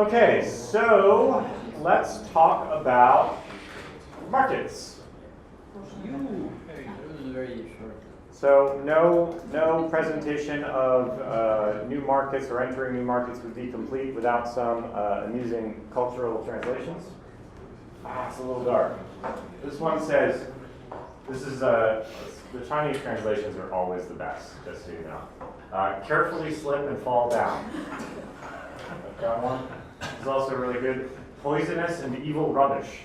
Okay, so let's talk about markets. Very short. So no presentation of new markets or entering new markets would be complete without some amusing cultural translations. It's a little dark. This one says, this is, the Chinese translations are always the best, just so you know. Carefully slip and fall down. That one is also really good. Poisonous and evil rubbish.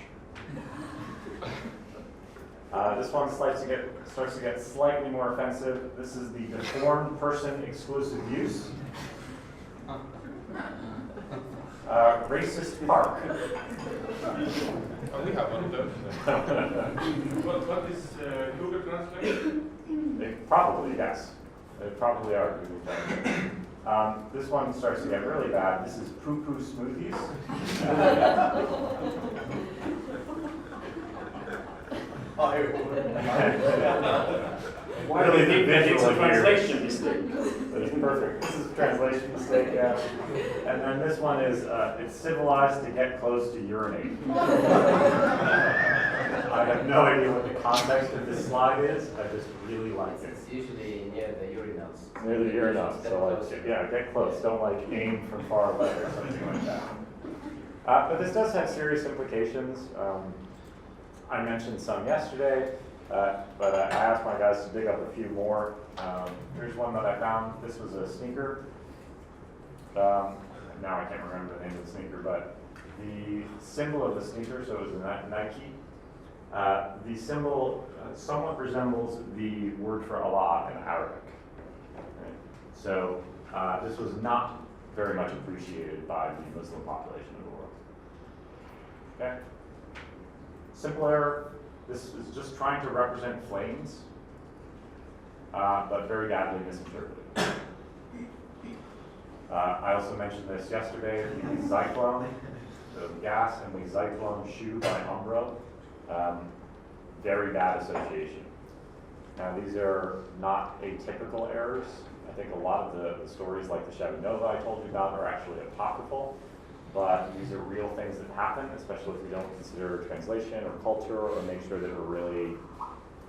This one starts to get slightly more offensive. This is the deformed person exclusive use. Racist park. We have one of those. What is Google Translate? Probably, yes. They probably are Google Translate. This one starts to get really bad. This is poo-poo smoothies. Why do you think that it's a translation mistake? That is perfect. This is a translation mistake, yeah. And then this one is, it's civilized to get close to urinate. I have no idea what the context of this slide is. I just really like it. It's usually near the urinals. Near the urinals, so like, yeah, get close. Don't like aim from far away or something like that. But this does have serious implications. I mentioned some yesterday, but I asked my guys to dig up a few more. Here's one that I found. This was a sneaker. Now I can't remember the name of the sneaker, but the symbol of the sneaker, so it was a Nike. The symbol somewhat resembles the word for Allah in Arabic. Right? So this was not very much appreciated by the Muslim population of the world. Okay? Simple error. This is just trying to represent flames, but very badly misinterpreted. I also mentioned this yesterday, the Zyklon, the gas and the Zyklon shoe by Umbro. Very bad association. Now these are not atypical errors. I think a lot of the stories like the Chevy Nova I told you about are actually apocryphal. But these are real things that happen, especially if we don't consider translation or culture or make sure that we're really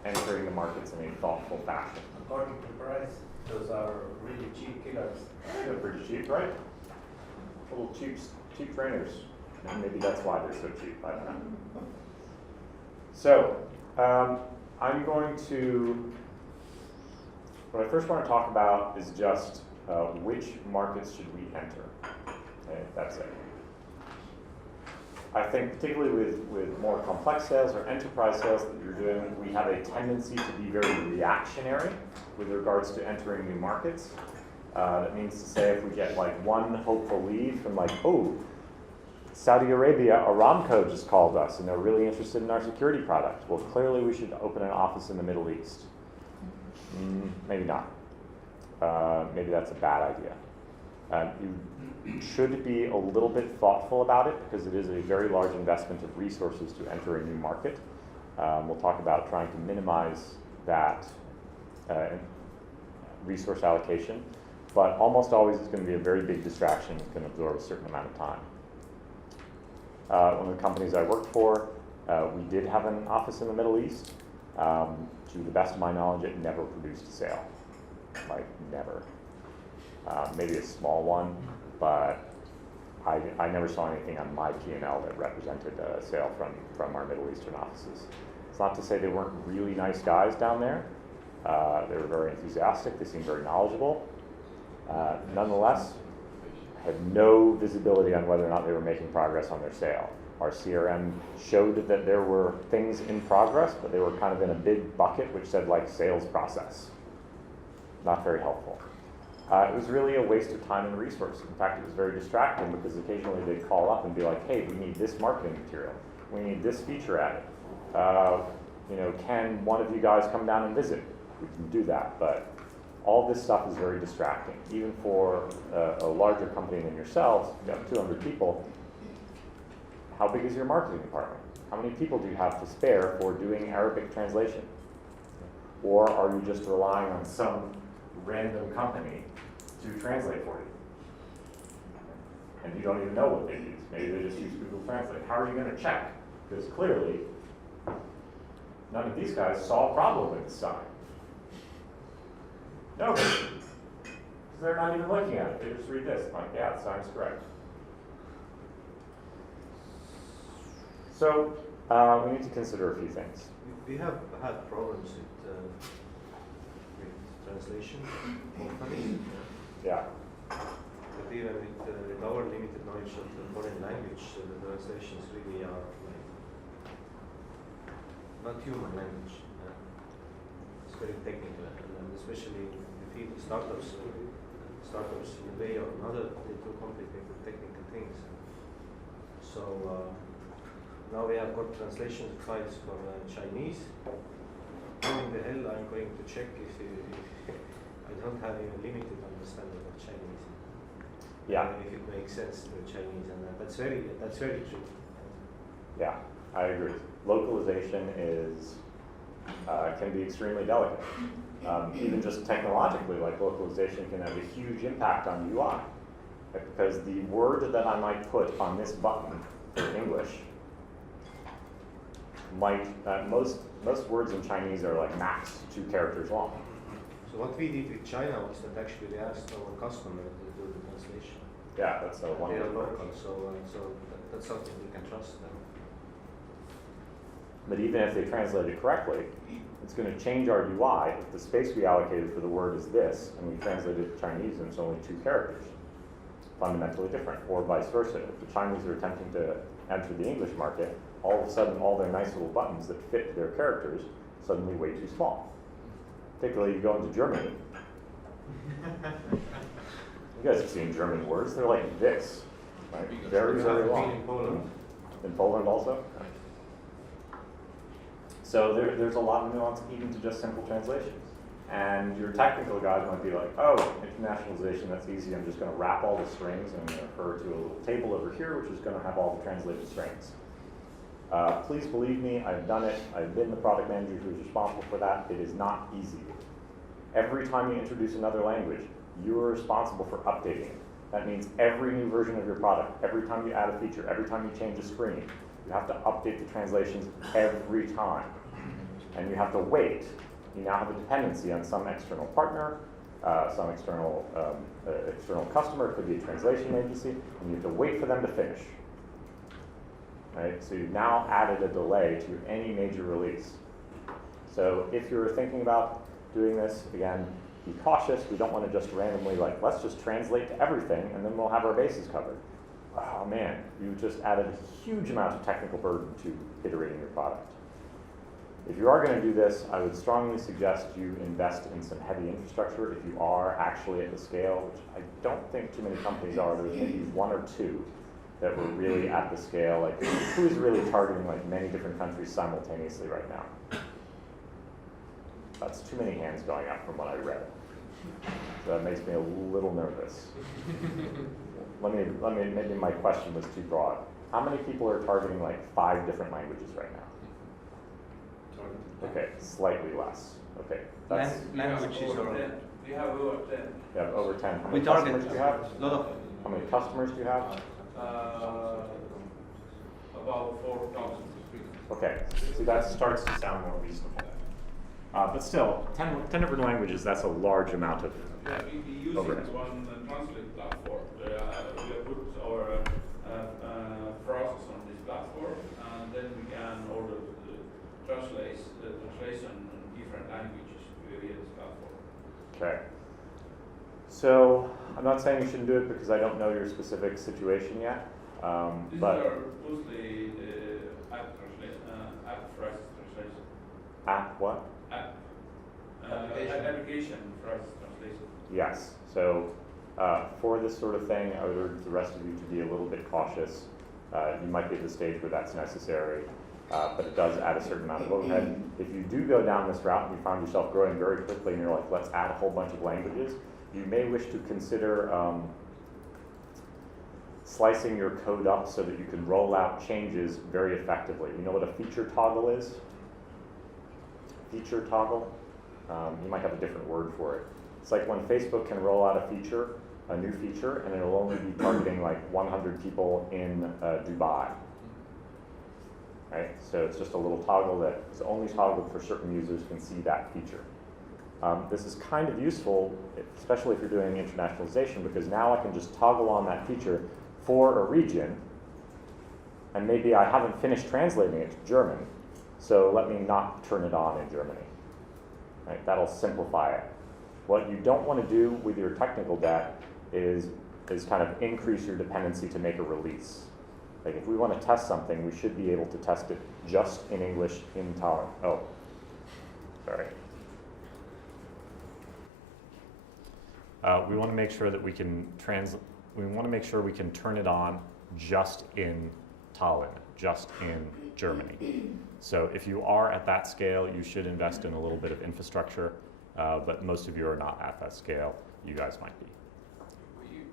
entering the markets in a thoughtful fashion. According to price, those are really cheap killers. They're pretty cheap, right? Little cheap trainers. And maybe that's why they're so cheap, I don't know. So, I'm going to, what I first want to talk about is just which markets should we enter. Okay, that's it. I think particularly with more complex sales or enterprise sales that you're doing, we have a tendency to be very reactionary with regards to entering new markets. That means to say if we get like one hopeful lead from like, oh, Saudi Arabia, Aramco just called us and they're really interested in our security product. Well, clearly we should open an office in the Middle East. Maybe not. Maybe that's a bad idea. You should be a little bit thoughtful about it because it is a very large investment of resources to enter a new market. We'll talk about trying to minimize that resource allocation, but almost always it's going to be a very big distraction. It's going to absorb a certain amount of time. One of the companies I worked for, we did have an office in the Middle East. To the best of my knowledge, it never produced a sale. Like, never. Maybe a small one, but I never saw anything on my P&L that represented a sale from our Middle Eastern offices. It's not to say they weren't really nice guys down there. They were very enthusiastic. They seemed very knowledgeable. Nonetheless, I had no visibility on whether or not they were making progress on their sale. Our CRM showed that there were things in progress, but they were kind of in a big bucket which said like sales process. Not very helpful. It was really a waste of time and resources. In fact, it was very distracting because occasionally they'd call up and be like, hey, we need this marketing material. We need this feature added. Can one of you guys come down and visit? We can do that, but all this stuff is very distracting. Even for a larger company than yourselves, you have 200 people, how big is your marketing department? How many people do you have to spare for doing Arabic translation? Or are you just relying on some random company to translate for you? and you don't even know what they use. Maybe they just use Google Translate. How are you going to check? Because clearly, none of these guys saw a problem with the sign. No, because they're not even looking at it. They just read this, like, yeah, the sign's correct. So we need to consider a few things. We have had problems with translation companies. Yeah. But even with our limited knowledge of the foreign language, the translations really are like not human language. It's very technical, and especially in the field of startups. Startups in a way or another, they do complicated technical things. So now we have got translation files for Chinese. How in the hell I'm going to check if I don't have even limited understanding of Chinese? Yeah. If it makes sense to Chinese, and that's very tricky. Yeah, I agree. Localization is can be extremely delicate. Even just technologically, like localization can have a huge impact on UI. Because the word that I might put on this button for English might, most words in Chinese are like max 2 characters long. So what we did with China was that actually we asked our customer to do the translation. Yeah, that's a They are wonderful. local, so that's something we can trust them. But even if they translate it correctly, it's going to change our UI if the space we allocated for the word is this, and we translate it to Chinese and it's only 2 characters. Fundamentally different, or vice versa. If the Chinese are attempting to enter the English market, all of a sudden all their nice little buttons that fit their characters suddenly way too small. Particularly you go into Germany. You guys have seen German words, they're like this, right? Very, very long. In Poland. In Poland also? So there's a lot of nuance even to just simple translations. And your technical guys might be like, oh, internationalization, that's easy. I'm just going to wrap all the strings and I'm going to refer to a little table over here, which is going to have all the translated strings. Please believe me, I've done it. I've been the product manager who's responsible for that. It is not easy. Every time you introduce another language, you are responsible for updating it. That means every new version of your product, every time you add a feature, every time you change a screen, you have to update the translations every time. And you have to wait. You now have a dependency on some external partner, some external customer, it could be a translation agency, and you have to wait for them to finish. Right? So you've now added a delay to any major release. So if you're thinking about doing this, again, be cautious. We don't want to just randomly let's just translate to everything and then we'll have our bases covered. Oh man, you just added a huge amount of technical burden to iterating your product. If you are going to do this, I would strongly suggest you invest in some heavy infrastructure if you are actually at the scale, which I don't think too many companies are. There's maybe 1 or 2 that were really at the scale. Like, who's really targeting many different countries simultaneously right now? That's too many hands going up from what I read. So that makes me a little nervous. Maybe my question was too broad. How many people are targeting 5 different languages right now? Okay, slightly less. Okay, that's Languages are. We have over 10. you have over 10. How We many target customers do you have? a lot of. How many customers do you have? About 4,000. Okay, see that starts to sound more reasonable. But still, 10 different languages, that's a large amount of Yeah, we using overhead. one translate platform. We have put our process on this platform, and then we can order the translation in different languages via this platform. Okay. So I'm not saying you shouldn't do it because I don't know your specific situation yet. These But are mostly app translation, app phrase translation. app what? App. Application. Application phrase translation. Yes. So for this sort of thing, I would urge the rest of you to be a little bit cautious. You might be at the stage where that's necessary, but it does add a certain amount of overhead. If you do go down this route and you find yourself growing very quickly and you're like, let's add a whole bunch of languages, you may wish to consider slicing your code up so that you can roll out changes very effectively. You know what a feature toggle is? Feature toggle? You might have a different word for it. It's like when Facebook can roll out a feature a new feature, and it'll only be targeting like 100 people in Dubai. Right? So it's just a little toggle that is only toggled for certain users can see that feature. This is kind of useful, especially if you're doing internationalization, because now I can just toggle on that feature for a region, and maybe I haven't finished translating it to German, so let me not turn it on in Germany. Right? That'll simplify it. What you don't want to do with your technical debt is kind of increase your dependency to make a release. Like if we want to test something, we should be able to test it just in English in Tallinn. Oh, sorry. We want to make sure that we can turn it on just in Tallinn, just in Germany. So if you are at that scale, you should invest in a little bit of infrastructure, but most of you are not at that scale. You guys might be.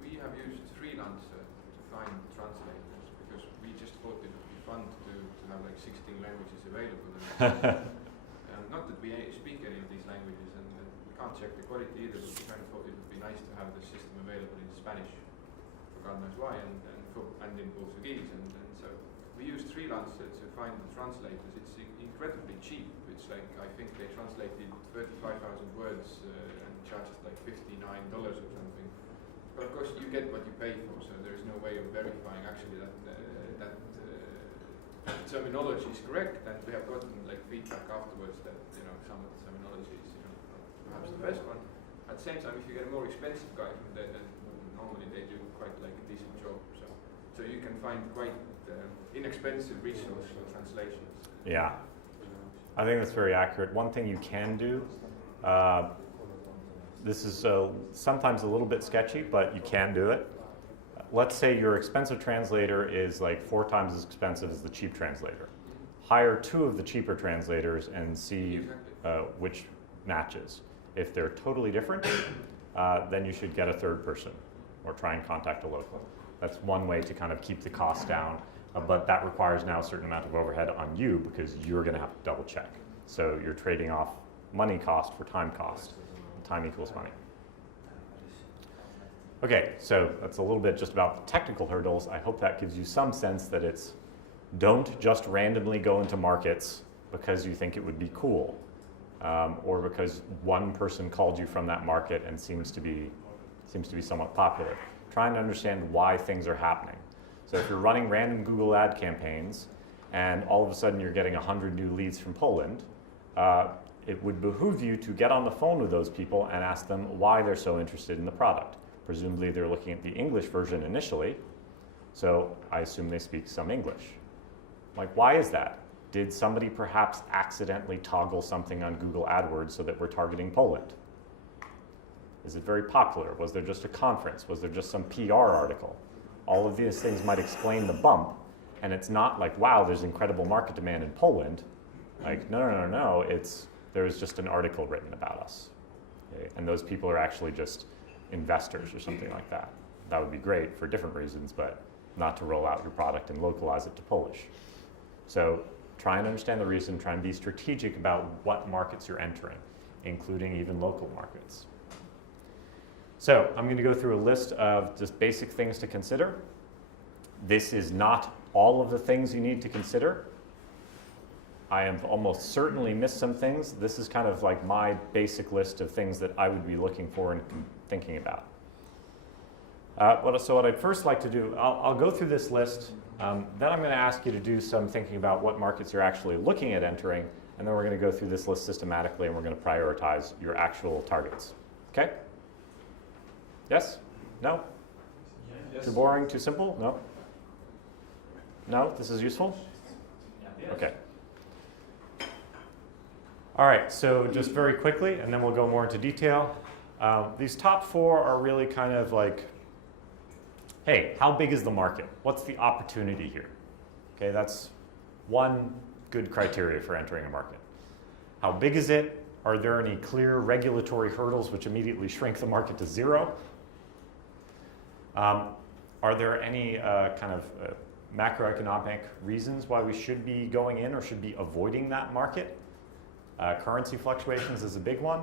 We have used freelancer to find translators because we just thought it would be fun to have like 16 languages available. And not that we speak any of these languages, and we can't check the quality either, but we kind of thought it would be nice to have the system available in Spanish, for God knows why, and in Portuguese. And so we used freelancer to find the translators. It's incredibly cheap. It's like, I think they translated 35,000 words and charged us like $59 or something. But of course you get what you pay for, so there is no way of verifying actually that terminology is correct. And we have gotten like feedback afterwards that some of the terminology is perhaps the best one. At the same time, if you get a more expensive guy from there, then normally they do quite like a decent job. So you can find quite inexpensive resource for translations. Yeah. I think that's very accurate. One thing you can do, this is sometimes a little bit sketchy, but you can do it. Let's say your expensive translator is like 4 times as expensive as the cheap translator. Hire 2 of the cheaper translators and see which matches. If they're totally different, then you should get a 3rd person or try and contact a local. That's one way to kind of keep the cost down. But that requires now a certain amount of overhead on you because you're going to have to double check. So you're trading off money cost for time cost. Time equals money. Okay, so that's a little bit just about the technical hurdles. I hope that gives you some sense that it's don't just randomly go into markets because you think it would be cool or because one person called you from that market and seems to be somewhat popular. Try and understand why things are happening. So if you're running random Google ad campaigns and all of a sudden you're getting 100 new leads from Poland, it would behoove you to get on the phone with those people and ask them why they're so interested in the product. Presumably they're looking at the English version initially, so I assume they speak some English. Like, why is that? Did somebody perhaps accidentally toggle something on Google AdWords so that we're targeting Poland? Is it very popular? Was there just a conference? Was there just some PR article? All of these things might explain the bump, and it's not like, wow, there's incredible market demand in Poland. Like, no, there's just an article written about us. Okay? And those people are actually just investors or something like that. That would be great for different reasons, but not to roll out your product and localize it to Polish. So try and understand the reason, try and be strategic about what markets you're entering, including even local markets. So I'm going to go through a list of just basic things to consider. This is not all of the things you need to consider. I have almost certainly missed some things. This is kind of like my basic list of things that I would be looking for and thinking about. So what I'd first like to do, I'll go through this list. Then I'm going to ask you to do some thinking about what markets you're actually looking at entering. And then we're going to go through this list systematically and we're going to prioritize your actual targets. Okay? Yes? No? Yes. Too boring? Too simple? No? No? This is useful? Yes. Okay. All right, so just very quickly, and then we'll go more into detail. These top 4 are really kind of like, hey, how big is the market? What's the opportunity here? Okay, that's one good criteria for entering a market. How big is it? Are there any clear regulatory hurdles which immediately shrink the market to 0? Are there any kind of macroeconomic reasons why we should be going in or should be avoiding that market? Currency fluctuations is a big one.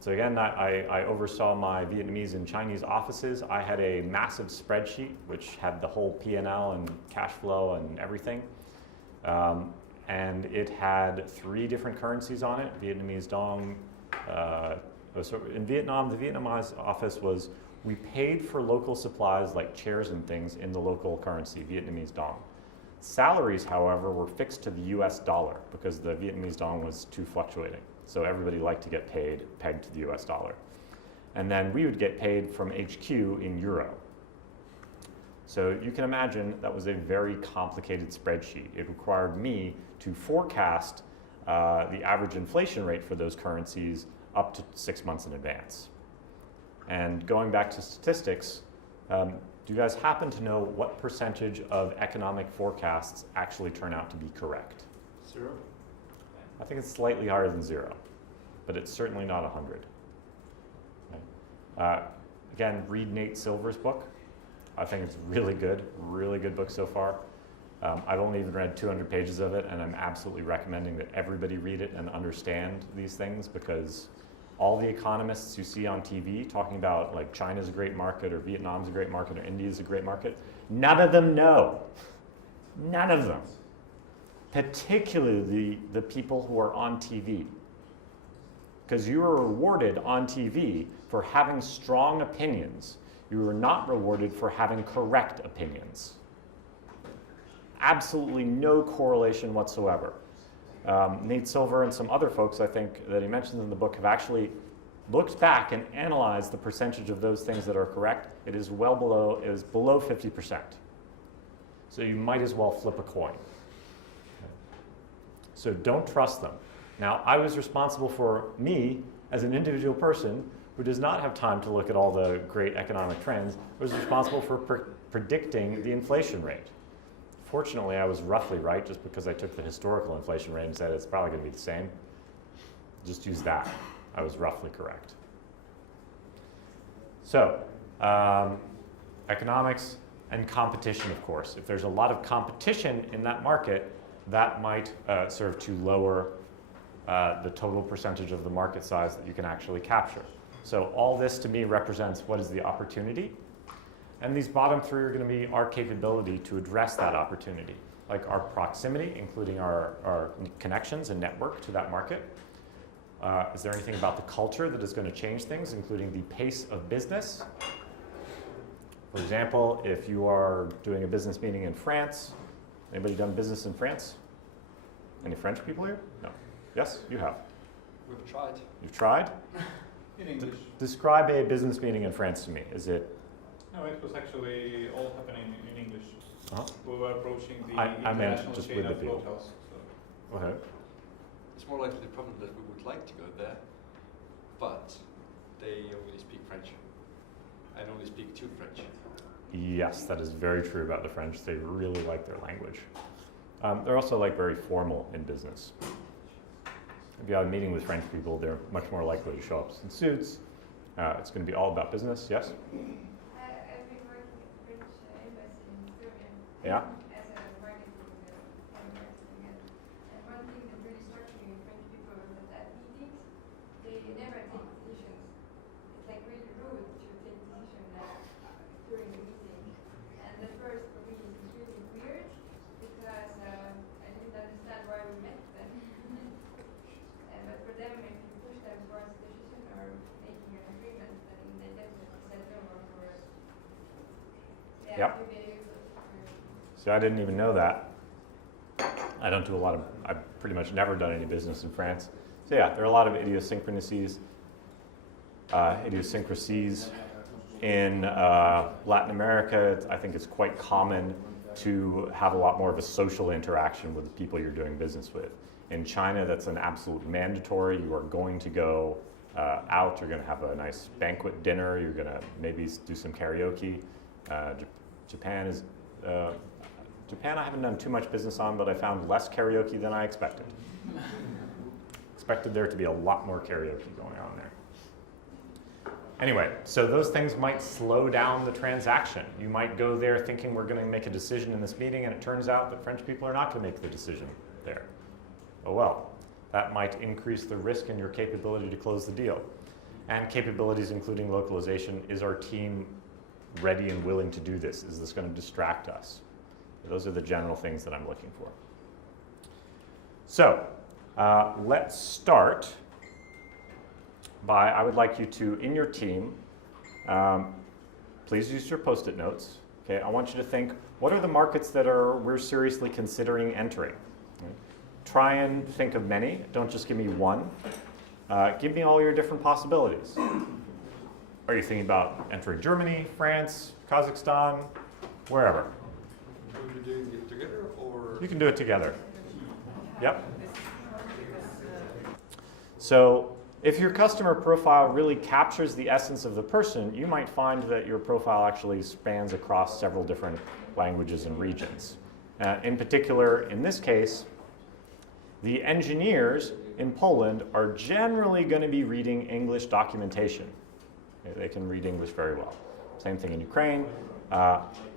So again, I oversaw my Vietnamese and Chinese offices. I had a massive spreadsheet which had the whole P&L and cash flow and everything. And it had 3 different currencies on it, Vietnamese dong. So in Vietnam, the Vietnamese office was, we paid for local supplies like chairs and things in the local currency, Vietnamese dong. Salaries, however, were fixed to the US dollar because the Vietnamese dong was too fluctuating. So everybody liked to get paid pegged to the US dollar. And then we would get paid from HQ in euro. So you can imagine that was a very complicated spreadsheet. It required me to forecast the average inflation rate for those currencies up to 6 months in advance. And going back to statistics, do you guys happen to know what percentage of economic forecasts actually turn out to be correct? 0. I think it's slightly higher than 0, but it's certainly not 100. Okay. Again, read Nate Silver's book. I think it's really good book so far. I've only even read 200 pages of it, and I'm absolutely recommending that everybody read it and understand these things, because all the economists you see on TV talking about like China's a great market, or Vietnam's a great market, or India's a great market, none of them know. None of them. Particularly the people who are on TV. Because you are rewarded on TV for having strong opinions. You are not rewarded for having correct opinions. Absolutely no correlation whatsoever. Nate Silver and some other folks, I think, that he mentions in the book have actually looked back and analyzed the percentage of those things that are correct. It is below 50%. So you might as well flip a coin. So don't trust them. Now, I was responsible for me as an individual person who does not have time to look at all the great economic trends. I was responsible for predicting the inflation rate. Fortunately, I was roughly right, just because I took the historical inflation rate and said it's probably going to be the same. Just use that. I was roughly correct. So, economics and competition, of course. If there's a lot of competition in that market, that might serve to lower the total percentage of the market size that you can actually capture. So all this to me represents what is the opportunity. And these bottom 3 are going to be our capability to address that opportunity, like our proximity, including our connections and network to that market. Is there anything about the culture that is going to change things, including the pace of business? For example, if you are doing a business meeting in France, anybody done business in France? Any French people here? No. Yes, you have. We've tried. You've tried? In English. Describe a business meeting in France to me. Is it? No, it was actually all happening in English. Uh-huh. We were approaching the I meant international just chain with the of people. hotels. So. Okay. It's more likely the problem that we would like to go there, but they only speak French. and only speak 2 French. Yes, that is very true about the French. They really like their language. They're also like very formal in business. If you have a meeting with French people, they're much more likely to show up in suits. It's going to be all about business. Yes? I've been working at the British Embassy in Estonia. Yeah. As a marketing marketing. And one thing that really struck me with French people was that at meetings, they never take decisions. It's like really rude to take decisions during the meeting. And at first for me it was really weird because I didn't understand why we met them. But for them, if you push them towards a decision or making an agreement, then they definitely said no or for Yep. See, I didn't even know that. I don't do a lot of, I've pretty much never done any business in France. So yeah, there are a lot of idiosyncrasies in Latin America. I think it's quite common to have a lot more of a social interaction with the people you're doing business with. In China, that's an absolute mandatory. You are going to go out, you're going to have a nice banquet dinner, you're going to maybe do some karaoke. Japan I haven't done too much business on, but I found less karaoke than I expected. Expected there to be a lot more karaoke going on there. Anyway, so those things might slow down the transaction. You might go there thinking we're going to make a decision in this meeting, and it turns out that French people are not going to make the decision there. Oh well, that might increase the risk in your capability to close the deal. and capabilities including localization. Is our team ready and willing to do this? Is this going to distract us? Those are the general things that I'm looking for. So let's start by, I would like you to, in your team, please use your Post-it notes. Okay, I want you to think, what are the markets that we're seriously considering entering? Okay. Try and think of many. Don't just give me one. Give me all your different possibilities. Are you thinking about entering Germany, France, Kazakhstan, wherever? Are we doing it together or? You can do it together. Yep. So if your customer profile really captures the essence of the person, you might find that your profile actually spans across several different languages and regions. In particular, in this case, the engineers in Poland are generally going to be reading English documentation. They can read English very well. Same thing in Ukraine.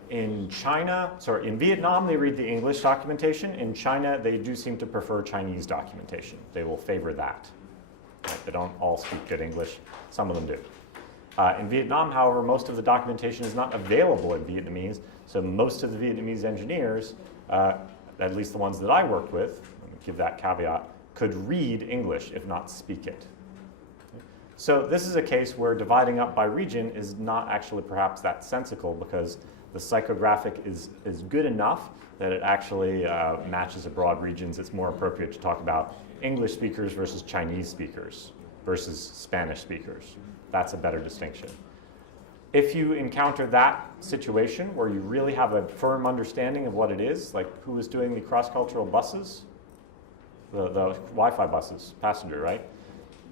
In Vietnam, they read the English documentation. In China, they do seem to prefer Chinese documentation. They will favor that. Right? They don't all speak good English. Some of them do. In Vietnam, however, most of the documentation is not available in Vietnamese, so most of the Vietnamese engineers, at least the ones that I worked with, let me give that caveat, could read English, if not speak it. So this is a case where dividing up by region is not actually perhaps that sensical, because the psychographic is good enough that it actually matches abroad regions. It's more appropriate to talk about English speakers versus Chinese speakers versus Spanish speakers. That's a better distinction. If you encounter that situation where you really have a firm understanding of what it is, like who is doing the cross-cultural buses, the Wi-Fi buses, passenger, right?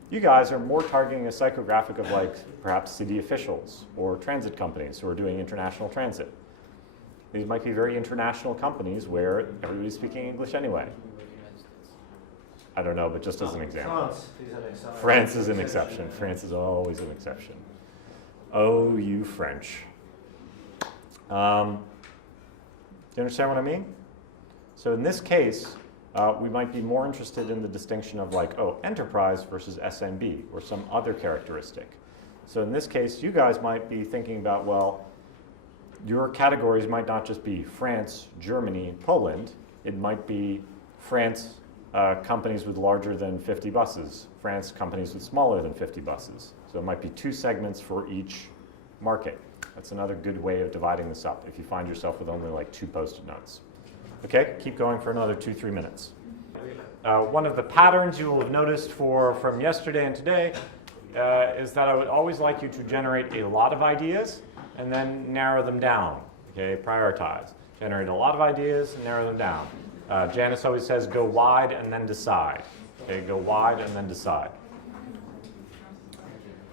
You guys are more targeting a psychographic of like perhaps city officials or transit companies who are doing international transit. These might be very international companies where everybody's speaking English anyway. I don't know, but just as an example. France is an exception. France is always an exception. Oh, you French. Do you understand what I mean? So in this case, we might be more interested in the distinction of like, oh, enterprise versus SMB or some other characteristic. So in this case, you guys might be thinking about, well, your categories might not just be France, Germany, Poland. It might be France companies with larger than 50 buses, France companies with smaller than 50 buses. So it might be 2 segments for each market. That's another good way of dividing this up if you find yourself with only like 2 Post-it notes. Okay, keep going for another 2-3 minutes. One of the patterns you will have noticed from yesterday and today is that I would always like you to generate a lot of ideas and then narrow them down. Okay, prioritize. Generate a lot of ideas and narrow them down. Janice always says go wide and then decide. Okay, go wide and then decide.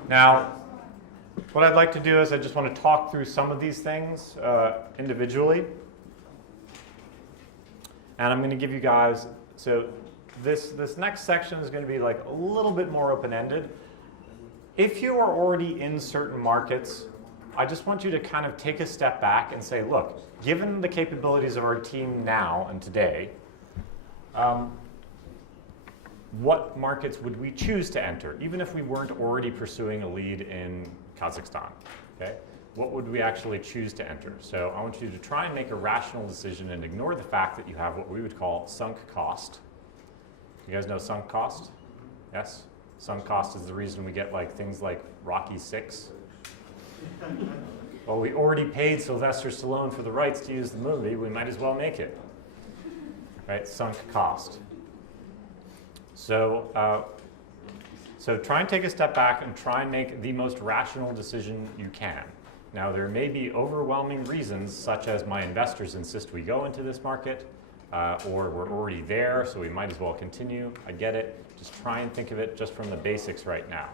Now, what I'd like to do is I just want to talk through some of these things individually. And I'm going to give you guys, so this next section is going to be like a little bit more open-ended. If you are already in certain markets, I just want you to kind of take a step back and say, look, given the capabilities of our team now and today, what markets would we choose to enter, even if we weren't already pursuing a lead in Kazakhstan? Okay? What would we actually choose to enter? So I want you to try and make a rational decision and ignore the fact that you have what we would call sunk cost. You guys know sunk cost? Yes? Sunk cost is the reason we get like things like Rocky 6. Well, we already paid Sylvester Stallone for the rights to use the movie. We might as well make it. Right? Sunk cost. So, so try and take a step back and try and make the most rational decision you can. Now, there may be overwhelming reasons, such as my investors insist we go into this market, or we're already there, so we might as well continue. I get it. Just try and think of it just from the basics right now.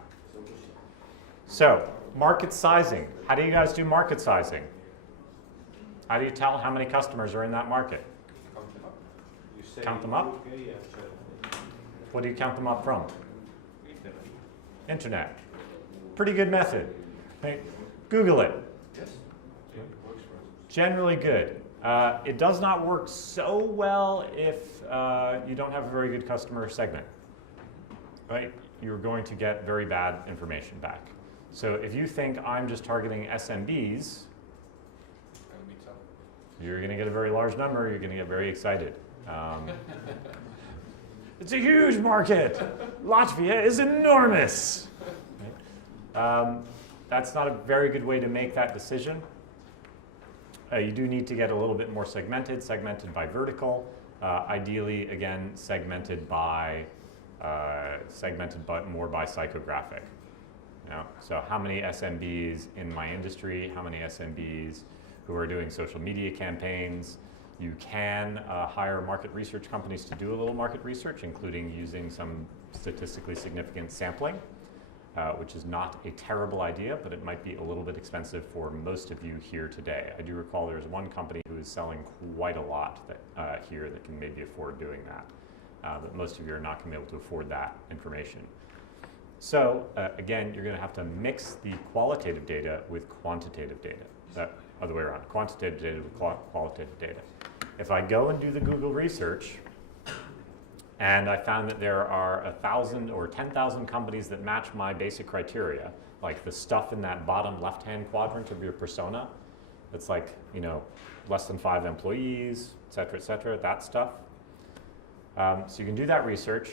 So, market sizing. How do you guys do market sizing? How do you tell how many customers are in that market? Count them up? What do you count them up from? Internet. Pretty good method. Right? Google it. Yes. Generally good. It does not work so well if you don't have a very good customer segment. right, you're going to get very bad information back. So if you think I'm just targeting SMBs, Gonna be tough. you're going to get a very large number, you're going to get very excited. It's a huge market. Latvia is enormous. Right? That's not a very good way to make that decision. You do need to get a little bit more segmented by vertical. Ideally, again, segmented but more by psychographic. So how many SMBs in my industry, how many SMBs who are doing social media campaigns. You can hire market research companies to do a little market research, including using some statistically significant sampling, which is not a terrible idea, but it might be a little bit expensive for most of you here today. I do recall there's one company who is selling quite a lot here that can maybe afford doing that. But most of you are not going to be able to afford that information. So again, you're going to have to mix the qualitative data with quantitative data. Other way around, quantitative data with qualitative data. If I go and do the Google research, and I found that there are 1,000 or 10,000 companies that match my basic criteria, like the stuff in that bottom left-hand quadrant of your persona, that's like, less than 5 employees, et cetera, that stuff. So you can do that research,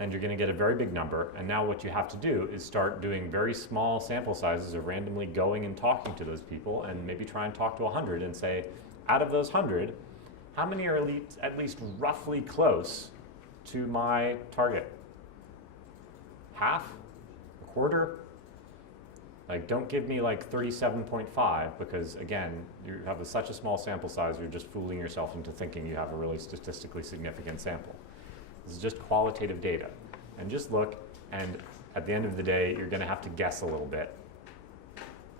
and you're going to get a very big number. And now what you have to do is start doing very small sample sizes of randomly going and talking to those people, and maybe try and talk to 100 and say, out of those 100, how many are at least roughly close to my target? Half? A quarter? Like, don't give me like 37.5, because again, you have such a small sample size, you're just fooling yourself into thinking you have a really statistically significant sample. This is just qualitative data. And just look, and at the end of the day, you're gonna have to guess a little bit.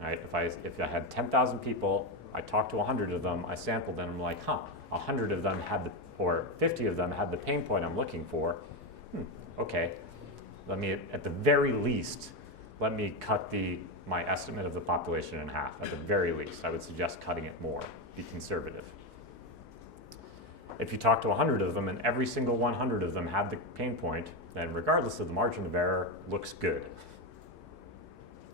Right? If I had 10,000 people, I talked to 100 of them, I sampled them, I'm like, 100 of them or 50 of them had the pain point I'm looking for. Okay, let me, at the very least, let me cut my estimate of the population in half. At the very least, I would suggest cutting it more, be conservative. If you talk to 100 of them and every single 100 of them had the pain point, then regardless of the margin of error, looks good.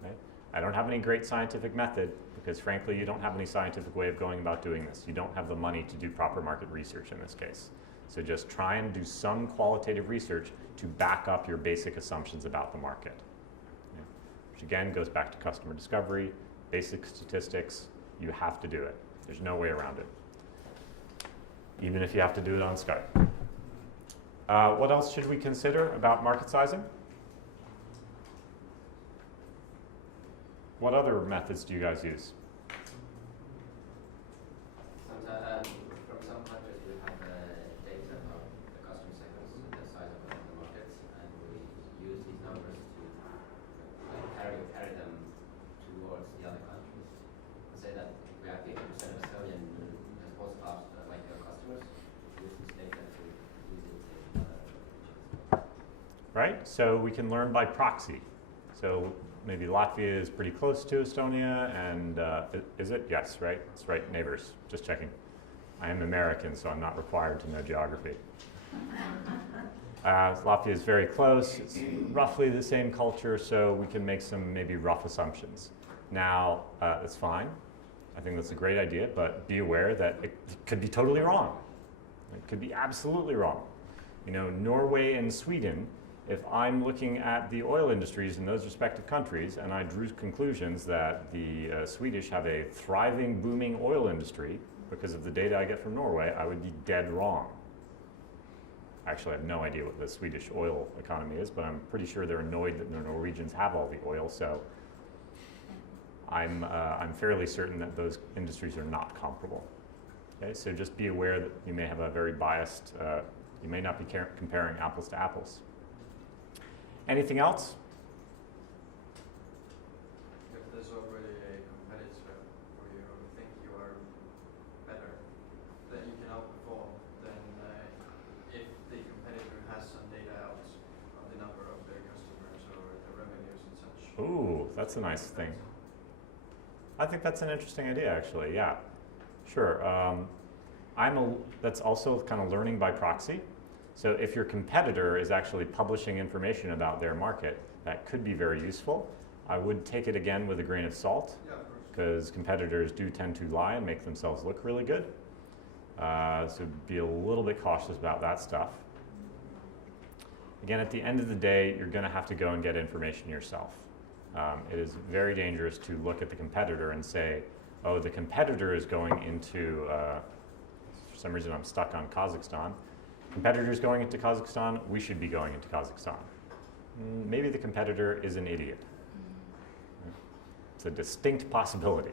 Okay? I don't have any great scientific method, because frankly, you don't have any scientific way of going about doing this. You don't have the money to do proper market research in this case. So just try and do some qualitative research to back up your basic assumptions about the market. Yeah. Which again goes back to customer discovery, basic statistics. You have to do it. There's no way around it. Even if you have to do it on Skype. What else should we consider about market sizing? What other methods do you guys use? Sometimes, from some countries, we have data about the customer segments and the size of the markets, and we use these numbers to carry them towards the other countries. Let's say that we have 50% of Estonian sports clubs, like your customers, use this data to use it in other regions. Right, so we can learn by proxy. So maybe Latvia is pretty close to Estonia, and is it? Yes, right? It's right, neighbors, just checking. I am American, so I'm not required to know geography. Latvia is very close. It's roughly the same culture, so we can make some maybe rough assumptions. Now, that's fine. I think that's a great idea, but be aware that it could be totally wrong. It could be absolutely wrong. Norway and Sweden, if I'm looking at the oil industries in those respective countries and I drew conclusions that the Swedish have a thriving, booming oil industry because of the data I get from Norway, I would be dead wrong. Actually, I have no idea what the Swedish oil economy is, but I'm pretty sure they're annoyed that the Norwegians have all the oil, so I'm fairly certain that those industries are not comparable. Okay, so just be aware that you may have a very biased, you may not be comparing apples to apples. Anything else? If there's already a competitor where you think you are better, then you can outperform, then if the competitor has some data out on the number of their customers or the revenues and such. Ooh, that's a nice thing. I think that's an interesting idea, actually, yeah. Sure. That's also kind of learning by proxy. So if your competitor is actually publishing information about their market, that could be very useful. I would take it again with a grain of salt, because competitors do tend to lie and make themselves look really good. So be a little bit cautious about that stuff. Again, at the end of the day, you're going to have to go and get information yourself. It is very dangerous to look at the competitor and say, oh, the competitor is going into, for some reason I'm stuck on Kazakhstan. Competitor's going into Kazakhstan, we should be going into Kazakhstan. Maybe the competitor is an idiot. It's a distinct possibility.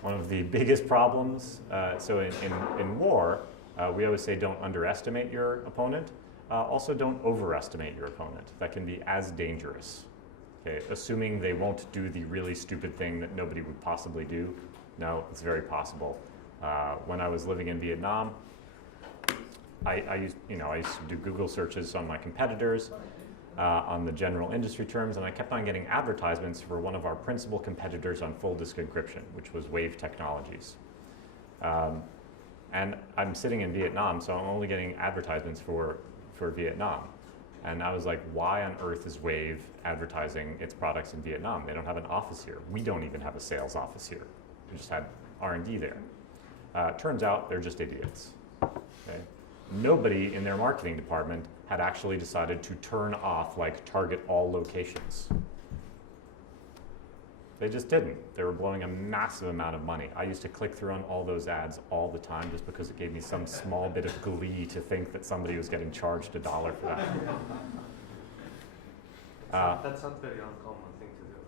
One of the biggest problems, so in war, we always say don't underestimate your opponent. Also don't overestimate your opponent. That can be as dangerous. Okay, assuming they won't do the really stupid thing that nobody would possibly do. No, it's very possible. When I was living in Vietnam, I used to do Google searches on my competitors, on the general industry terms, and I kept on getting advertisements for one of our principal competitors on full disk encryption, which was Wave Technologies. And I'm sitting in Vietnam, so I'm only getting advertisements for Vietnam. And I was like, why on earth is Wave advertising its products in Vietnam? They don't have an office here. We don't even have a sales office here. We just had R&D there. Turns out they're just idiots. Okay? Nobody in their marketing department had actually decided to turn off, like, target all locations. They just didn't. They were blowing a massive amount of money. I used to click through on all those ads all the time just because it gave me some small bit of glee to think that somebody was getting charged $1 for that. That's not very uncommon thing to do.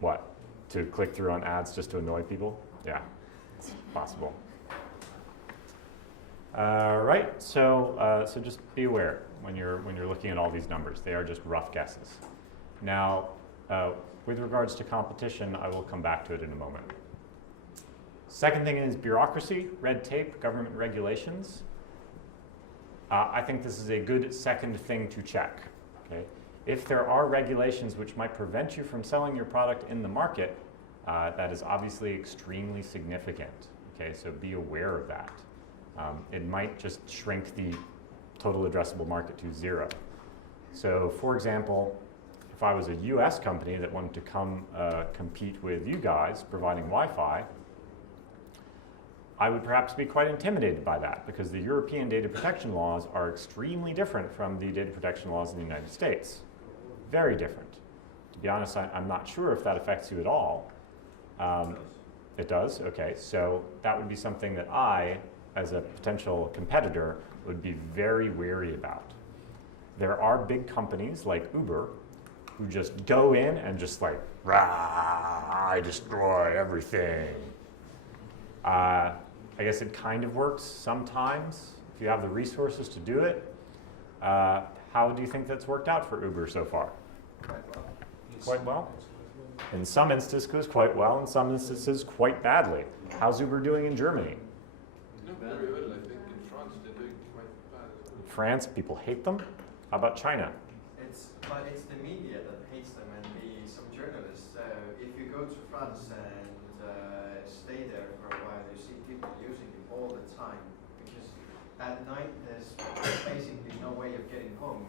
What? To click through on ads just to annoy people? Yeah, it's possible. Right, so just be aware when you're looking at all these numbers. They are just rough guesses. Now, with regards to competition, I will come back to it in a moment. Second thing is bureaucracy, red tape, government regulations. I think this is a good second thing to check. Okay? If there are regulations which might prevent you from selling your product in the market, that is obviously extremely significant. Okay, so be aware of that. It might just shrink the total addressable market to 0. So, for example, if I was a US company that wanted to come compete with you guys providing Wi-Fi, I would perhaps be quite intimidated by that because the European data protection laws are extremely different from the data protection laws in the United States. Very different. To be honest, I'm not sure if that affects you at all. It does? Okay, so that would be something that I, as a potential competitor, would be very wary about. There are big companies like Uber who just go in and just like, rah, I destroy everything. I guess it kind of works sometimes if you have the resources to do it. How do you think that's worked out for Uber so far? Quite well? In some instances, quite well. In some instances, quite badly. How's Uber doing in Germany? No, very well. I think in France they're doing quite bad as well. France, people hate them. How about China? It's the media that hates them and some journalists. If you go to France and stay there for a while, you see people using it all the time because at night there's basically no way of getting home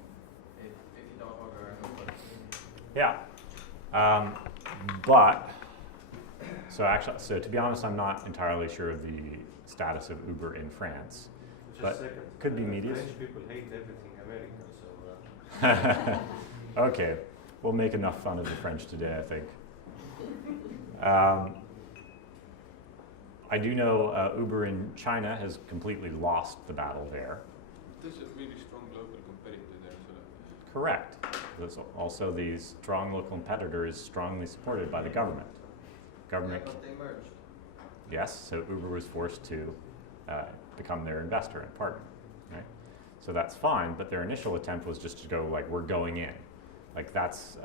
if you don't order an Uber. Yeah. So to be honest, I'm not entirely sure of the status of Uber in France. Just But a second. could be media. French people hate everything American, so. Okay, we'll make enough fun of the French today, I think. I do know Uber in China has completely lost the battle there. There's a really strong local competitor there, so Correct. There's also the strong local competitor is strongly supported by the government. Government. Yeah, but they merged. Yes, so Uber was forced to become their investor and partner. Right? So that's fine, but their initial attempt was just to go like, we're going in. Like that's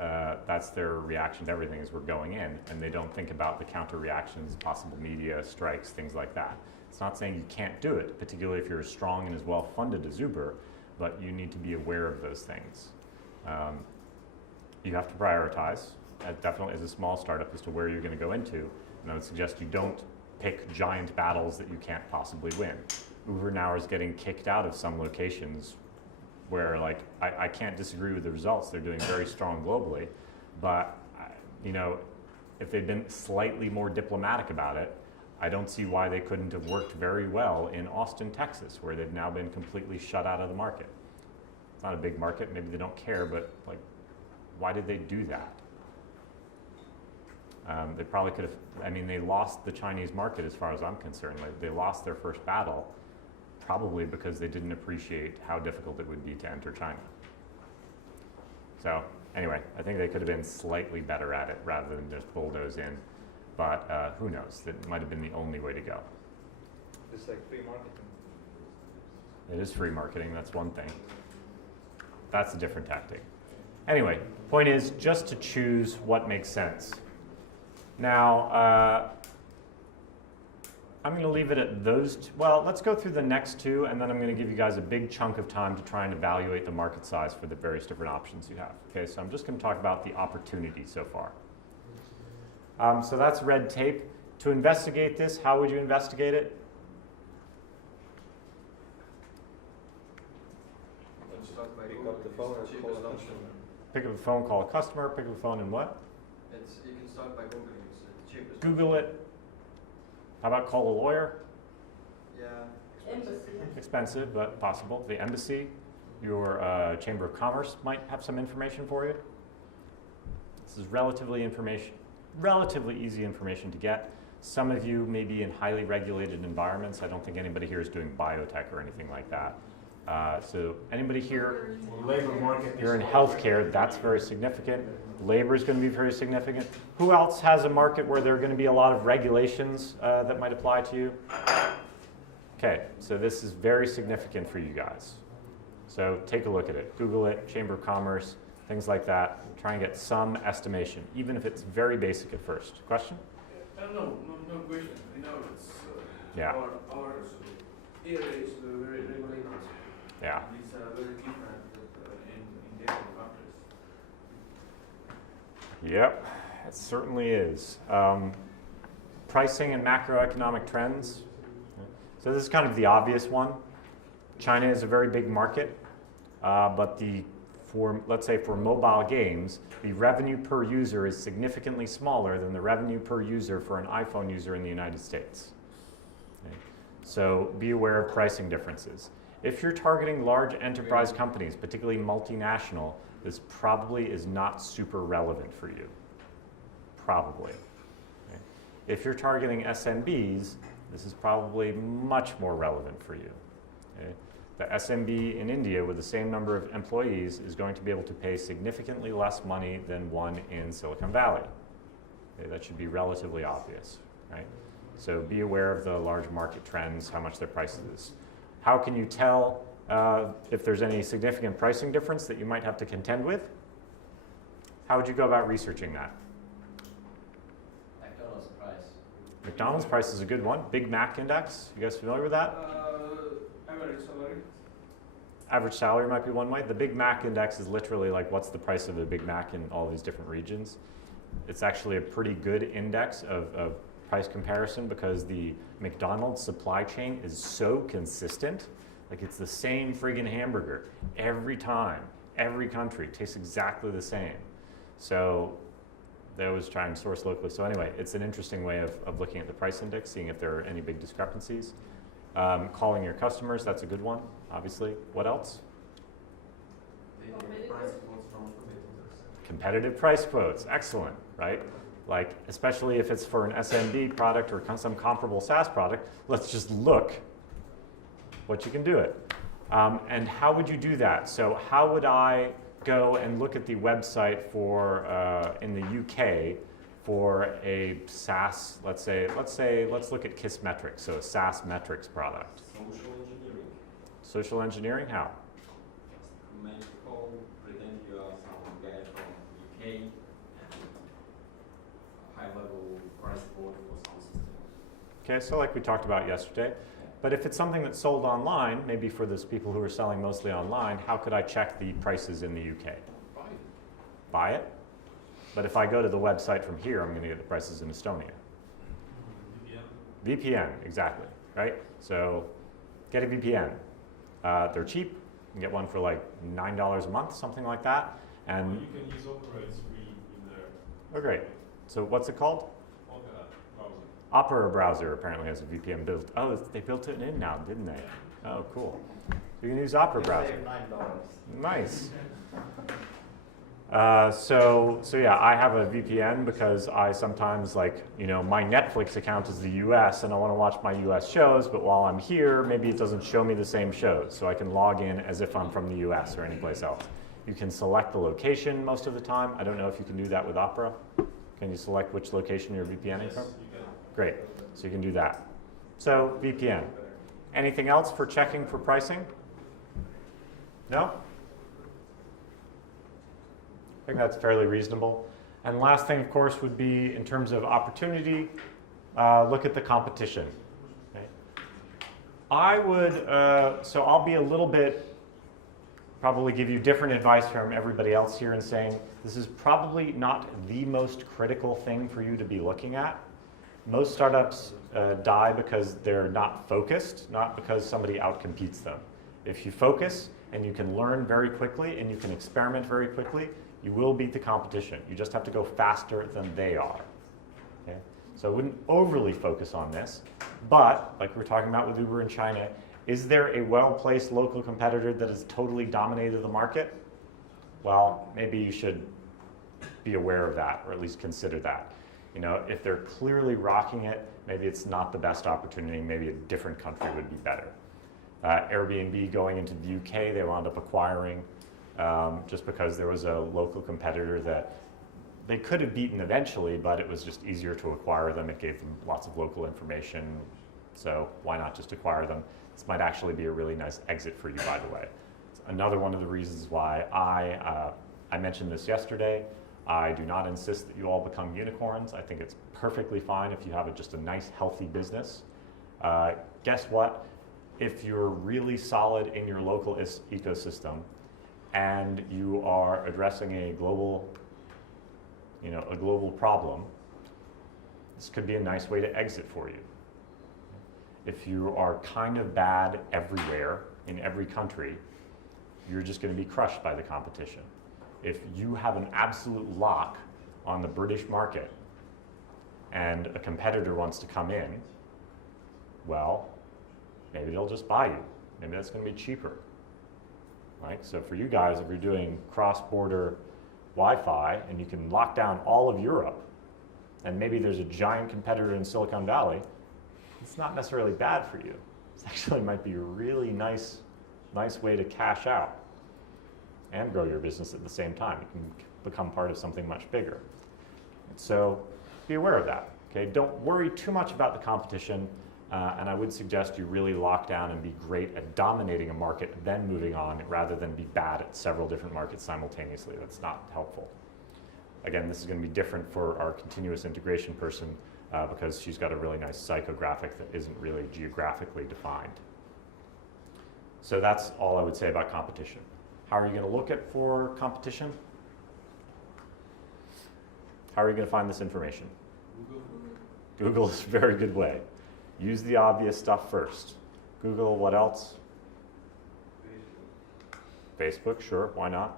their reaction to everything is we're going in, and they don't think about the counter reactions, possible media strikes, things like that. It's not saying you can't do it, particularly if you're as strong and as well funded as Uber, but you need to be aware of those things. You have to prioritize, definitely as a small startup, as to where you're going to go into, and I would suggest you don't pick giant battles that you can't possibly win. Uber now is getting kicked out of some locations where like I can't disagree with the results. They're doing very strong globally, but you know, if they'd been slightly more diplomatic about it, I don't see why they couldn't have worked very well in Austin, Texas, where they've now been completely shut out of the market. It's not a big market, maybe they don't care, but like, why did they do that? They probably could have, I mean, they lost the Chinese market as far as I'm concerned. Like, they lost their first battle, probably because they didn't appreciate how difficult it would be to enter China. So anyway, I think they could have been slightly better at it rather than just bulldoze in. But who knows? That might have been the only way to go. It's like free marketing. It is free marketing, that's one thing. That's a different tactic. Anyway, point is just to choose what makes sense. Now, I'm going to leave it at those two. Well, let's go through the next two, and then I'm going to give you guys a big chunk of time to try and evaluate the market size for the various different options you have. Okay, so I'm just going to talk about the opportunity so far. So that's red tape. To investigate this, how would you investigate it? Start by Pick Google, up the phone it's and cheapest call a option. Pick up a phone, call a customer, pick up a phone and what? You can start by Googling, it's the cheapest. Google it. How about call a lawyer? Yeah. Expensive, but possible. The embassy, your Chamber of Commerce might have some information for you. This is relatively easy information to get. Some of you may be in highly regulated environments. I don't think anybody here is doing biotech or anything like that. So anybody here, Labor market. you're in healthcare, that's very significant. Labor is going to be very significant. Who else has a market where there are going to be a lot of regulations that might apply to you? Okay, so this is very significant for you guys. So take a look at it. Google it, Chamber of Commerce, things like that. Try and get some estimation, even if it's very basic at first. Question? No question. I know it's Yeah. our area is very regulated. Yeah. It's very different in different countries. Yep, it certainly is. Pricing and macroeconomic trends. So this is kind of the obvious one. China is a very big market, but let's say for mobile games, the revenue per user is significantly smaller than the revenue per user for an iPhone user in the United States. Okay. So be aware of pricing differences. If you're targeting large enterprise companies, particularly multinational, this probably is not super relevant for you. Probably. Okay. If you're targeting SMBs, this is probably much more relevant for you. Okay. The SMB in India with the same number of employees is going to be able to pay significantly less money than one in Silicon Valley. Okay, that should be relatively obvious, right? So be aware of the large market trends, how much their price is. How can you tell if there's any significant pricing difference that you might have to contend with? How would you go about researching that? McDonald's price. McDonald's price is a good one. Big Mac index, you guys familiar with that? Average salary. Average salary might be one way. The Big Mac index is literally like what's the price of a Big Mac in all these different regions. It's actually a pretty good index of price comparison because the McDonald's supply chain is so consistent. Like it's the same friggin' hamburger every time, every country. It tastes exactly the same. So they always try and source locally. So anyway, it's an interesting way of looking at the price index, seeing if there are any big discrepancies. Calling your customers, that's a good one, obviously. What else? Competitive price quotes, excellent, right? Like, especially if it's for an SMB product or some comparable SaaS product, let's just look what you can do it. And how would you do that? So how would I go and look at the website for, in the UK, for a SaaS, let's look at KISS metrics, so a SaaS metrics product. Social engineering. Social engineering, how? Make a call, pretend you are some guy from UK, and high level price board for some system. Okay, so like we talked about yesterday, but if it's something that's sold online, maybe for those people who are selling mostly online, how could I check the prices in the UK? Buy it? But if I go to the website from here, I'm going to get the prices in Estonia. VPN, exactly, right? So get a VPN. They're cheap, You can get one for like $9 a month, something like that. And you can use Opera, it's free in there. oh, great. So what's it called? Opera browser. Opera browser apparently has a VPN built. Oh, they built it in now, didn't they? Oh, cool. So you can use Opera browser. Save $9. Nice. So yeah, I have a VPN because I sometimes like, my Netflix account is the US and I want to watch my US shows, but while I'm here, maybe it doesn't show me the same shows. So I can log in as if I'm from the US or anyplace else. You can select the location most of the time. I don't know if you can do that with Opera. Can you select which location you're VPNing from? You can. Great, so you can do that. So VPN. Anything else for checking for pricing? No? I think that's fairly reasonable. And last thing, of course, would be in terms of opportunity, look at the competition. Okay. I would, so I'll be a little bit, probably give you different advice from everybody else here in saying this is probably not the most critical thing for you to be looking at. Most startups die because they're not focused, not because somebody outcompetes them. If you focus and you can learn very quickly and you can experiment very quickly, you will beat the competition. You just have to go faster than they are. Okay? So I wouldn't overly focus on this, but like we're talking about with Uber in China, is there a well-placed local competitor that has totally dominated the market? Well, maybe you should be aware of that, or at least consider that. If they're clearly rocking it, maybe it's not the best opportunity. Maybe a different country would be better. Airbnb going into the UK, they wound up acquiring just because there was a local competitor that they could have beaten eventually, but it was just easier to acquire them. It gave them lots of local information. So why not just acquire them? This might actually be a really nice exit for you, by the way. It's another one of the reasons why I mentioned this yesterday. I do not insist that you all become unicorns. I think it's perfectly fine if you have just a nice, healthy business. Guess what? If you're really solid in your local ecosystem and you are addressing a global problem, this could be a nice way to exit for you. If you are kind of bad everywhere in every country, you're just going to be crushed by the competition. If you have an absolute lock on the British market and a competitor wants to come in, well, maybe they'll just buy you. Maybe that's going to be cheaper. Right? So for you guys, if you're doing cross-border Wi-Fi and you can lock down all of Europe, and maybe there's a giant competitor in Silicon Valley, it's not necessarily bad for you. It actually might be a really nice way to cash out and grow your business at the same time. You can become part of something much bigger. So be aware of that. Okay? Don't worry too much about the competition, and I would suggest you really lock down and be great at dominating a market, then moving on, rather than be bad at several different markets simultaneously. That's not helpful. Again, this is going to be different for our continuous integration person because she's got a really nice psychographic that isn't really geographically defined. So that's all I would say about competition. How are you going to look at for competition? How are you going to find this information? Google is a very good way. Use the obvious stuff first. Google, what else? Facebook, sure, why not?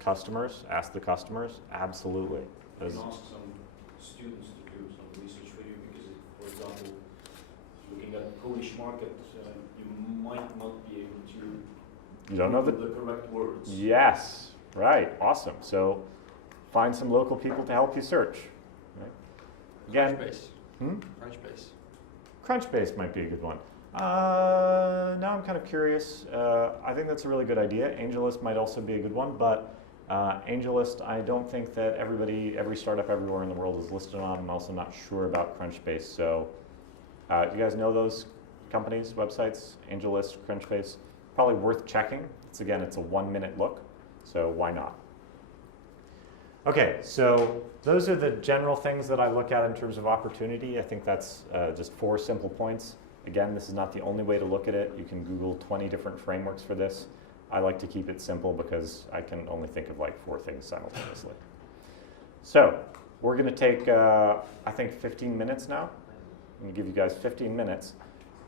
Customers, ask the customers, absolutely. You can ask some students to do some research for you because, for example, looking at the Polish market, you might not be able to You don't know the correct words. Yes, right, awesome. So find some local people to help you search. Right? Again, Crunchbase. Crunchbase might be a good one. Now I'm kind of curious. I think that's a really good idea. AngelList might also be a good one, but AngelList, I don't think that every startup everywhere in the world is listed on. I'm also not sure about Crunchbase. So do you guys know those companies, websites? AngelList, Crunchbase? Probably worth checking. It's a 1-minute look, so why not? Okay, so those are the general things that I look at in terms of opportunity. I think that's just 4 simple points. Again, this is not the only way to look at it. You can Google 20 different frameworks for this. I like to keep it simple because I can only think of like 4 things simultaneously. So we're going to take, I think, 15 minutes now. I'm going to give you guys 15 minutes.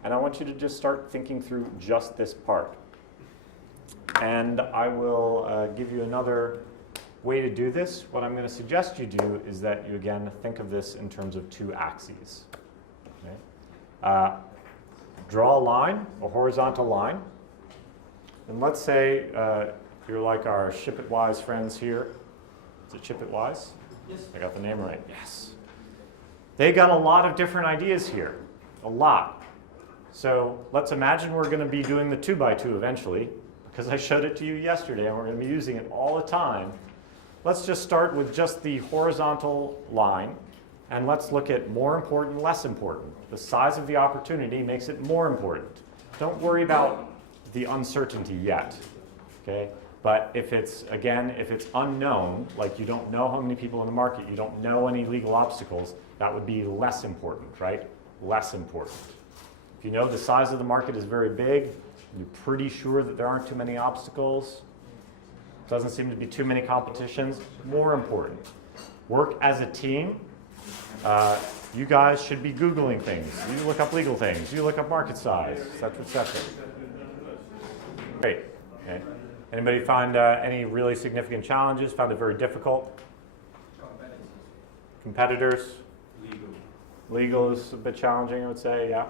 And I want you to just start thinking through just this part. and I will give you another way to do this. What I'm going to suggest you do is that you again think of this in terms of two axes. Okay? Draw a line, a horizontal line, and let's say you're like our Ship It Wise friends here. Is it Ship It Wise? Yes. I got the name right. Yes. They got a lot of different ideas here. A lot. So let's imagine we're going to be doing the 2x2 eventually, because I showed it to you yesterday and we're going to be using it all the time. Let's just start with just the horizontal line, and let's look at more important, less important. The size of the opportunity makes it more important. Don't worry about the uncertainty yet, okay? But if it's, again, if it's unknown, like you don't know how many people in the market, you don't know any legal obstacles, that would be less important, right? Less important. If you know the size of the market is very big, you're pretty sure that there aren't too many obstacles, doesn't seem to be too many competitions, more important. Work as a team. You guys should be Googling things. You look up legal things. You look up market size, et cetera, et cetera. Great. Okay. Anybody find any really significant challenges? Found it very difficult? Competitors? Legal is a bit challenging, I would say, yeah.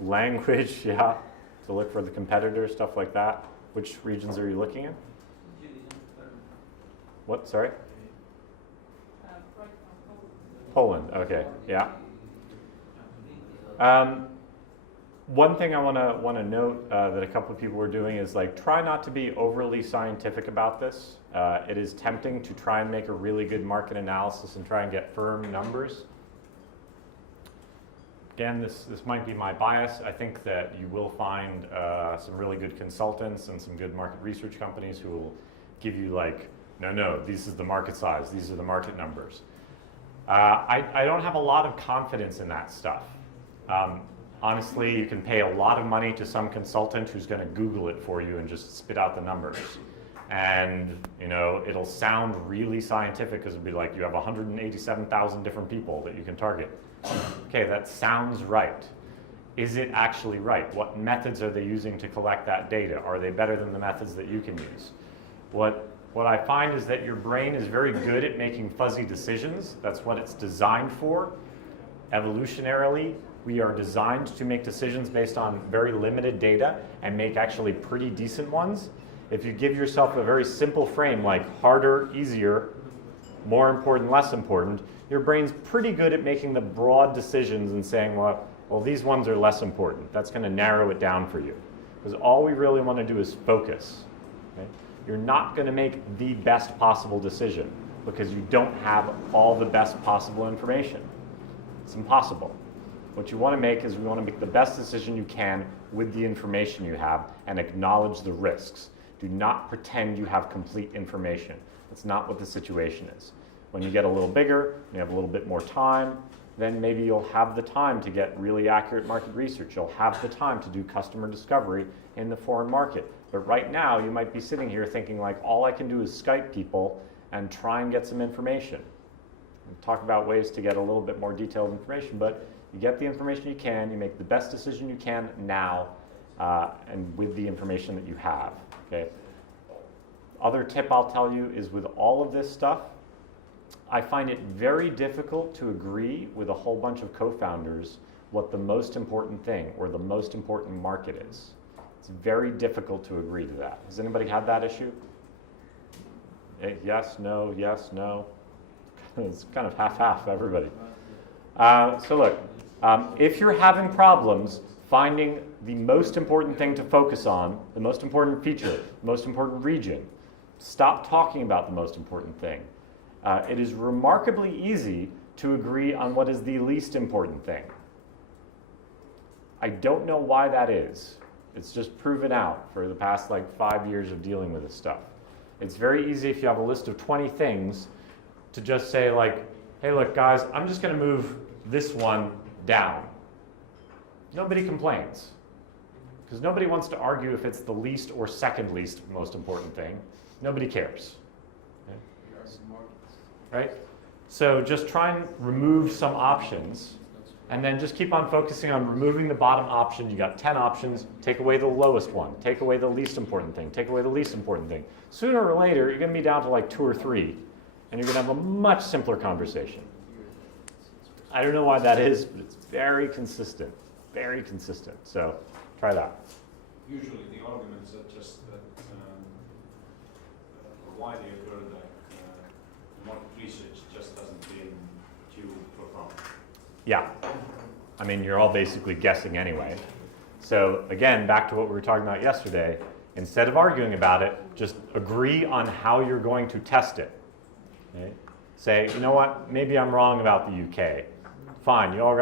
Language, yeah. To look for the competitors, stuff like that. Which regions are you looking in? What, sorry? Poland, okay, yeah. One thing I want to note that a couple of people were doing is like try not to be overly scientific about this. It is tempting to try and make a really good market analysis and try and get firm numbers. Again, this might be my bias. I think that you will find some really good consultants and some good market research companies who will give you like, no, this is the market size, these are the market numbers. I don't have a lot of confidence in that stuff. Honestly, you can pay a lot of money to some consultant who's going to Google it for you and just spit out the numbers. And you know, it'll sound really scientific because it'll be like you have 187,000 different people that you can target. Okay, that sounds right. Is it actually right? What methods are they using to collect that data? Are they better than the methods that you can use? What I find is that your brain is very good at making fuzzy decisions. That's what it's designed for. Evolutionarily, we are designed to make decisions based on very limited data and make actually pretty decent ones. If you give yourself a very simple frame like harder, easier, more important, less important, your brain's pretty good at making the broad decisions and saying, well, these ones are less important. That's going to narrow it down for you. Because all we really want to do is focus. Okay? You're not going to make the best possible decision because you don't have all the best possible information. It's impossible. What you want to make is we want to make the best decision you can with the information you have and acknowledge the risks. Do not pretend you have complete information. That's not what the situation is. When you get a little bigger, you have a little bit more time, then maybe you'll have the time to get really accurate market research. You'll have the time to do customer discovery in the foreign market. But right now, you might be sitting here thinking like, all I can do is Skype people and try and get some information. We'll talk about ways to get a little bit more detailed information, but you get the information you can, you make the best decision you can now, and with the information that you have, okay? Other tip I'll tell you is with all of this stuff, I find it very difficult to agree with a whole bunch of co-founders what the most important thing or the most important market is. It's very difficult to agree to that. Has anybody had that issue? Yes, no, yes, no. It's kind of half-half, everybody. So look, if you're having problems finding the most important thing to focus on, the most important feature, the most important region, stop talking about the most important thing. It is remarkably easy to agree on what is the least important thing. I don't know why that is. It's just proven out for the past like 5 years of dealing with this stuff. It's very easy if you have a list of 20 things to just say like, hey look guys, I'm just going to move this one down. Nobody complains. Because nobody wants to argue if it's the least or second least most important thing. Nobody cares. Okay? Right? So just try and remove some options And then just keep on focusing on removing the bottom option. You got 10 options. Take away the lowest one. Take away the least important thing. Take away the least important thing. Sooner or later, you're going to be down to like 2 or 3, and you're going to have a much simpler conversation. I don't know why that is, but it's very consistent. Very consistent. So try that. Usually the arguments are just that why they occur that market research just hasn't been too profound. Yeah. I mean, you're all basically guessing anyway. So again, back to what we were talking about yesterday, instead of arguing about it, just agree on how you're going to test it. Okay? Say, you know what, maybe I'm wrong about the UK. Fine, you all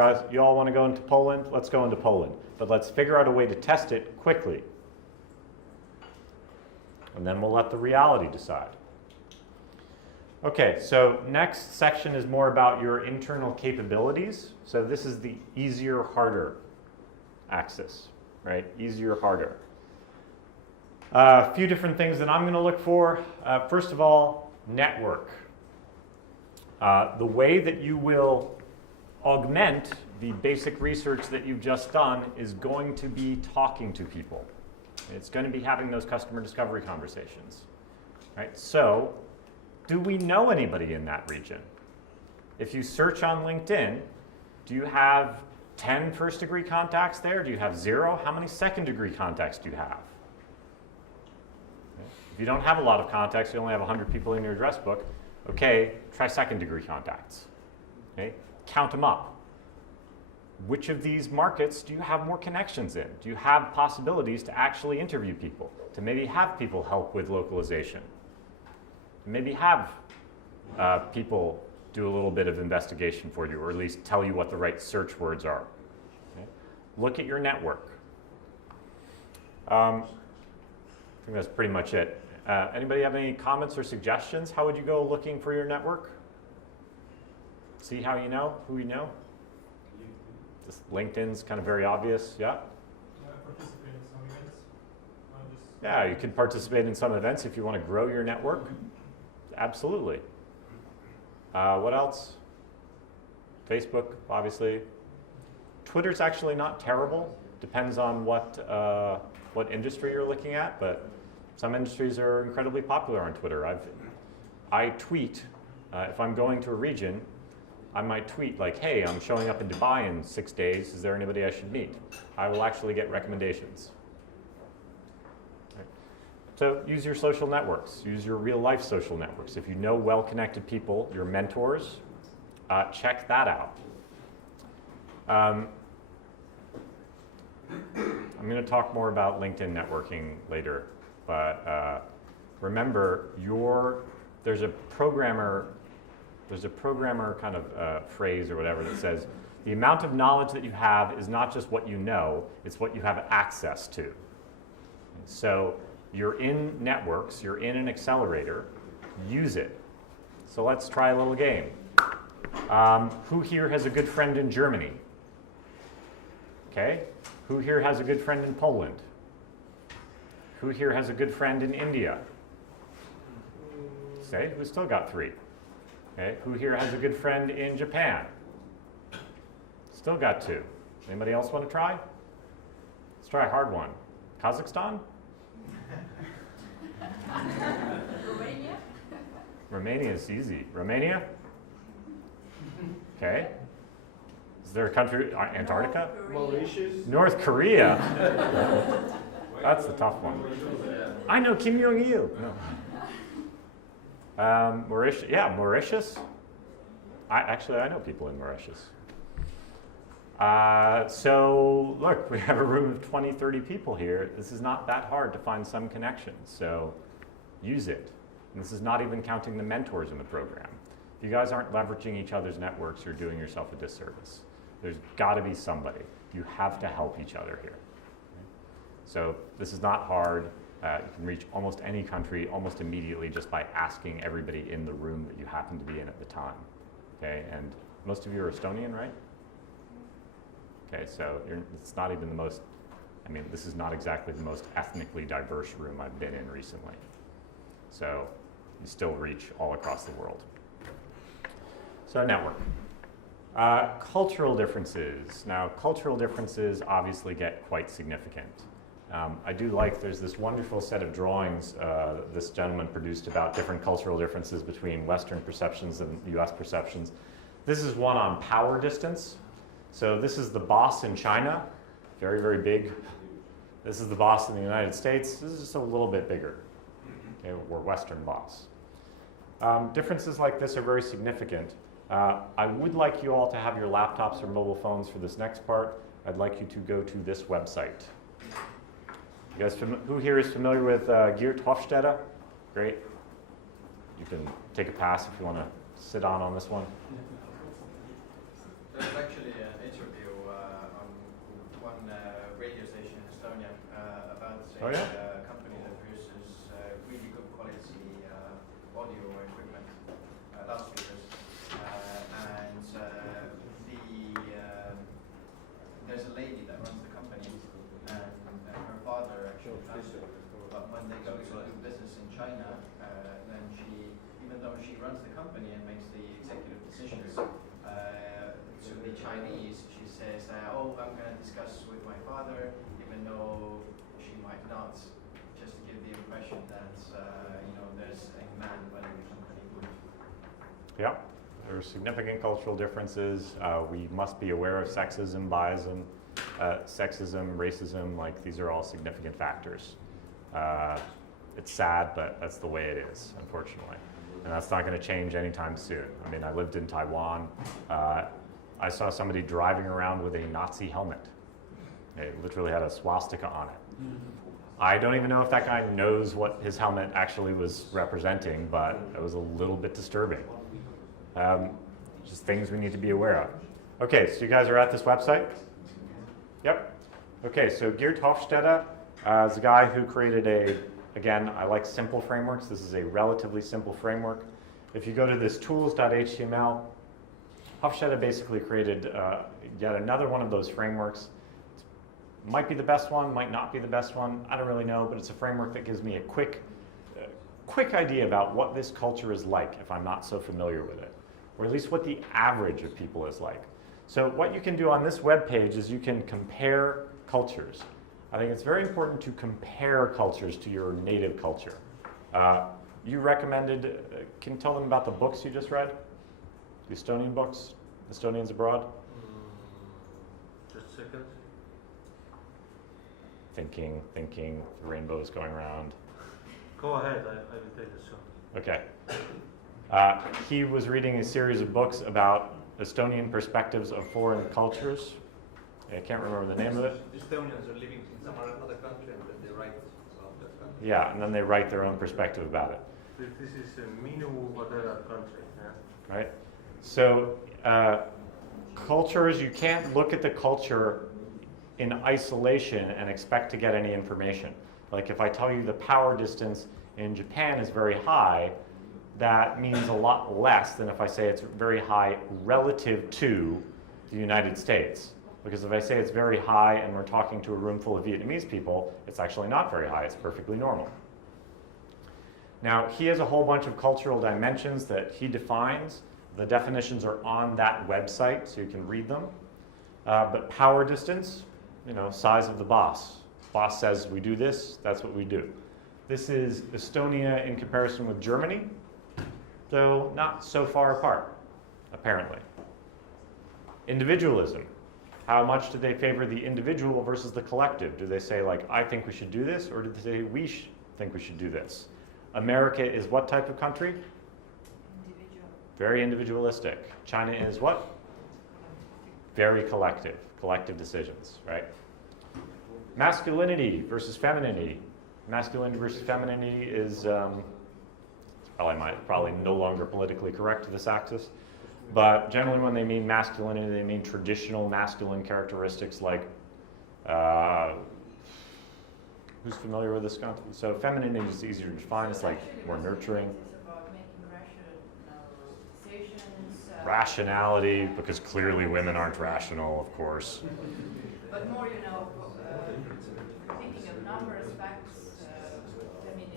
want to go into Poland? Let's go into Poland. But let's figure out a way to test it quickly. And then we'll let the reality decide. Okay, so next section is more about your internal capabilities. So this is the easier, harder axis, right? Easier, harder. A few different things that I'm going to look for. First of all, network. The way that you will augment the basic research that you've just done is going to be talking to people. It's going to be having those customer discovery conversations, right? So, do we know anybody in that region? If you search on LinkedIn, do you have 10 first-degree contacts there? Do you have 0? How many second-degree contacts do you have? If you don't have a lot of contacts, you only have 100 people in your address book, okay, try second-degree contacts. Okay? Count them up. Which of these markets do you have more connections in? Do you have possibilities to actually interview people? To maybe have people help with localization? To maybe have people do a little bit of investigation for you, or at least tell you what the right search words are. Okay? Look at your network. I think that's pretty much it. Anybody have any comments or suggestions? How would you go looking for your network? See how you know, who you know? Just LinkedIn's kind of very obvious, yeah? Participate in some events. Yeah, you could participate in some events if you want to grow your network. Absolutely. What else? Facebook, obviously. Twitter's actually not terrible. Depends on what industry you're looking at, but some industries are incredibly popular on Twitter. I tweet, if I'm going to a region, I might tweet like, hey, I'm showing up in Dubai in 6 days. Is there anybody I should meet? I will actually get recommendations. Right. So use your social networks. Use your real life social networks. If you know well-connected people, your mentors, check that out. I'm going to talk more about LinkedIn networking later, but remember, there's a programmer kind of phrase or whatever that says, the amount of knowledge that you have is not just what you know, it's what you have access to. So you're in networks, you're in an accelerator, use it. So let's try a little game. Who here has a good friend in Germany? Okay. Who here has a good friend in Poland? Who here has a good friend in India? Say, we still got 3. Okay. Who here has a good friend in Japan? Still got 2. Anybody else want to try? Let's try a hard one. Kazakhstan? Romania? Romania is easy. Romania? Okay. Is there a country, Antarctica? Mauritius? North Korea? That's the tough one. I know Kim Jong-il. No. Mauritius, yeah, Mauritius. I know people in Mauritius. So look, we have a room of 20, 30 people here. This is not that hard to find some connections, so use it. And this is not even counting the mentors in the program. If you guys aren't leveraging each other's networks, you're doing yourself a disservice. There's got to be somebody. You have to help each other here. So this is not hard. You can reach almost any country almost immediately just by asking everybody in the room that you happen to be in at the time. Okay, and most of you are Estonian, right? Okay, so it's not even the most, this is not exactly the most ethnically diverse room I've been in recently. So you still reach all across the world. So network. Cultural differences. Now, cultural differences obviously get quite significant. I do like, there's this wonderful set of drawings this gentleman produced about different cultural differences between Western perceptions and US perceptions. This is one on power distance. So this is the boss in China, very, very big. This is the boss in the United States. This is just a little bit bigger. Okay, we're Western boss. Differences like this are very significant. I would like you all to have your laptops or mobile phones for this next part. I'd like you to go to this website. You guys, who here is familiar with Geert Hofstede? Great. You can take a pass if you want to sit on this one. There's actually an interview on one radio station in Estonia about a company that produces really good quality audio equipment, loudspeakers, and there's a lady that runs the company, and her father actually transferred. But when they go to do business in China, then she, even though she runs the company and makes the executive decisions, to the Chinese, she says, oh, I'm going to discuss with my father, even though she might not, just to give the impression that, there's a man running the company. Yeah, there are significant cultural differences. We must be aware of sexism, biasm, sexism, racism, like these are all significant factors. It's sad, but that's the way it is, unfortunately. And that's not going to change anytime soon. I mean, I lived in Taiwan. I saw somebody driving around with a Nazi helmet. It literally had a swastika on it. I don't even know if that guy knows what his helmet actually was representing, but it was a little bit disturbing. Just things we need to be aware of. Okay, so you guys are at this website? Yep. Okay, so Geert Hofstede is a guy who created again, I like simple frameworks. This is a relatively simple framework. If you go to this tools.html, Hofstede basically created yet another one of those frameworks. Might be the best one, might not be the best one. I don't really know, but it's a framework that gives me a quick idea about what this culture is like if I'm not so familiar with it, or at least what the average of people is like. So what you can do on this web page is you can compare cultures. I think it's very important to compare cultures to your native culture. You recommended, can you tell them about the books you just read? The Estonian books, Estonians Abroad? Just a second. Thinking, the rainbow is going around. Go ahead, I will take this one. Okay. He was reading a series of books about Estonian perspectives of foreign cultures. I can't remember the name of it. Estonians are living in some other country and then they write about that country. Yeah, and then they write their own perspective about it. This is a Minu whatever country. Yeah? Right? So cultures, you can't look at the culture in isolation and expect to get any information. Like if I tell you the power distance in Japan is very high, that means a lot less than if I say it's very high relative to the United States. Because if I say it's very high and we're talking to a room full of Vietnamese people, it's actually not very high, it's perfectly normal. Now, he has a whole bunch of cultural dimensions that he defines. The definitions are on that website, so you can read them. But power distance, size of the boss. Boss says we do this, that's what we do. This is Estonia in comparison with Germany, though not so far apart, apparently. Individualism. How much do they favor the individual versus the collective? Do they say, like, I think we should do this, or do they say, we think we should do this? America is what type of country? Individual. Very individualistic. China is what? Very collective decisions, right? Masculinity versus femininity. Masculinity versus femininity is probably no longer politically correct to this axis. But generally when they mean masculinity, they mean traditional masculine characteristics like, who's familiar with this concept? So femininity is easier to define. It's like more nurturing. It's about making rational decisions. Rationality, because clearly women aren't rational, of course. But more, thinking of numbers, facts.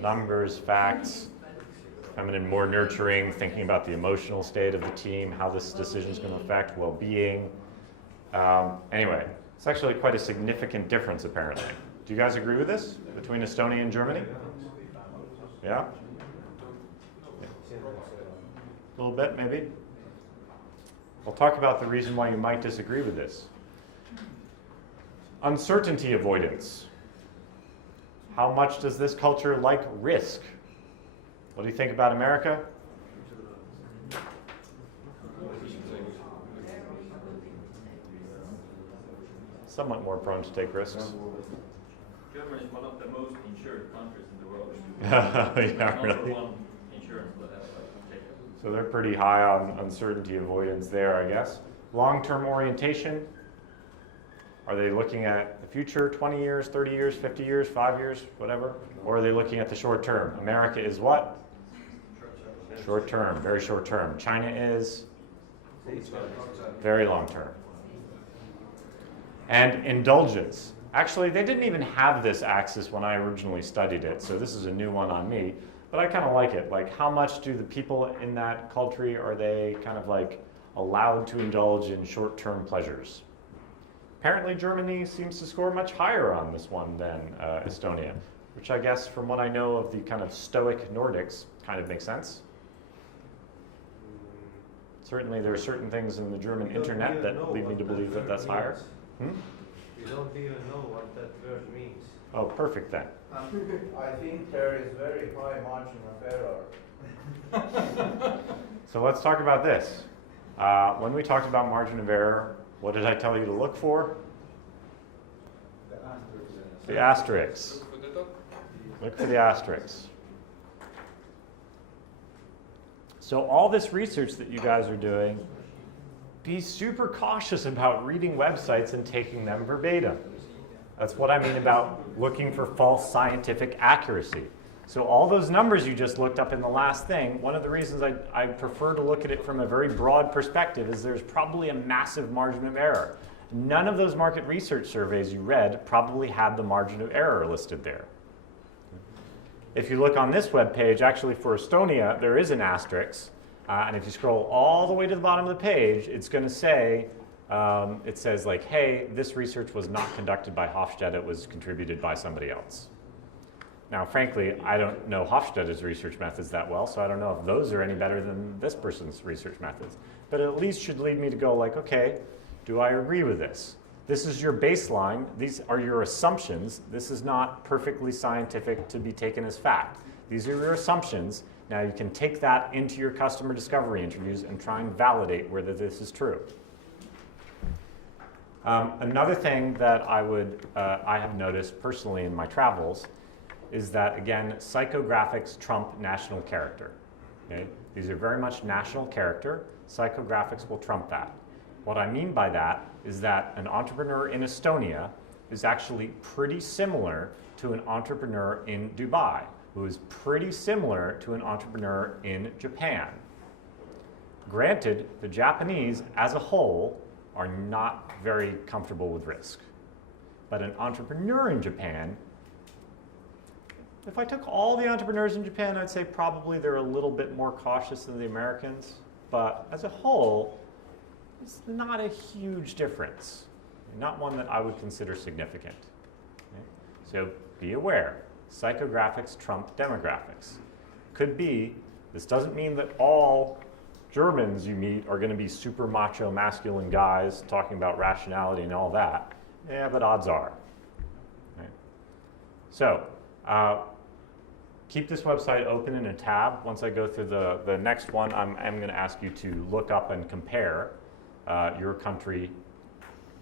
Numbers, facts. feminine, more nurturing, thinking about the emotional state of the team, how this decision is going to affect well-being. Anyway, it's actually quite a significant difference, apparently. Do you guys agree with this between Estonia and Germany? Yeah? A little bit, maybe? I'll talk about the reason why you might disagree with this. Uncertainty avoidance. How much does this culture like risk? What do you think about America? Somewhat more prone to take risks. Germany is one of the most insured countries in the world. Yeah, really. Number one insurance, but that's like So they're pretty high on uncertainty avoidance there, I guess. Long-term orientation. Are they looking at the future, 20 years, 30 years, 50 years, 5 years, whatever? Or are they looking at the short term? America is what? Short term, very short term. China is very long term. And indulgence. Actually, they didn't even have this axis when I originally studied it, so this is a new one on me. But I kind of like it. Like, how much do the people in that country, are they kind of like allowed to indulge in short-term pleasures? Apparently, Germany seems to score much higher on this one than Estonia, which I guess, from what I know of the kind of stoic Nordics, kind of makes sense. Certainly, there are certain things in the German internet that lead me to believe that that's higher. We don't even know what that word means. Oh, perfect then. I think there is very high margin of error. So let's talk about this. When we talked about margin of error, what did I tell you to look for? The asterisks. Look for the asterisks. So all this research that you guys are doing, be super cautious about reading websites and taking them verbatim. That's what I mean about looking for false scientific accuracy. So all those numbers you just looked up in the last thing, one of the reasons I prefer to look at it from a very broad perspective is there's probably a massive margin of error. None of those market research surveys you read probably had the margin of error listed there. If you look on this web page, actually for Estonia, there is an asterisk. And if you scroll all the way to the bottom of the page, it's going to say, it says like, hey, this research was not conducted by Hofstede, it was contributed by somebody else. Now, frankly, I don't know Hofstede's research methods that well, so I don't know if those are any better than this person's research methods. But it at least should lead me to go like, okay, do I agree with this? This is your baseline. These are your assumptions. This is not perfectly scientific to be taken as fact. These are your assumptions. Now you can take that into your customer discovery interviews and try and validate whether this is true. Another thing that I have noticed personally in my travels is that, again, psychographics trump national character. Okay? These are very much national character. Psychographics will trump that. What I mean by that is that an entrepreneur in Estonia is actually pretty similar to an entrepreneur in Dubai, who is pretty similar to an entrepreneur in Japan. Granted, the Japanese as a whole are not very comfortable with risk. But an entrepreneur in Japan, if I took all the entrepreneurs in Japan, I'd say probably they're a little bit more cautious than the Americans. But as a whole, it's not a huge difference. Not one that I would consider significant. Okay? So be aware. Psychographics trump demographics. Could be, this doesn't mean that all Germans you meet are going to be super macho, masculine guys talking about rationality and all that. Yeah, but odds are. Okay. So, keep this website open in a tab. Once I go through the next one, I'm going to ask you to look up and compare your country,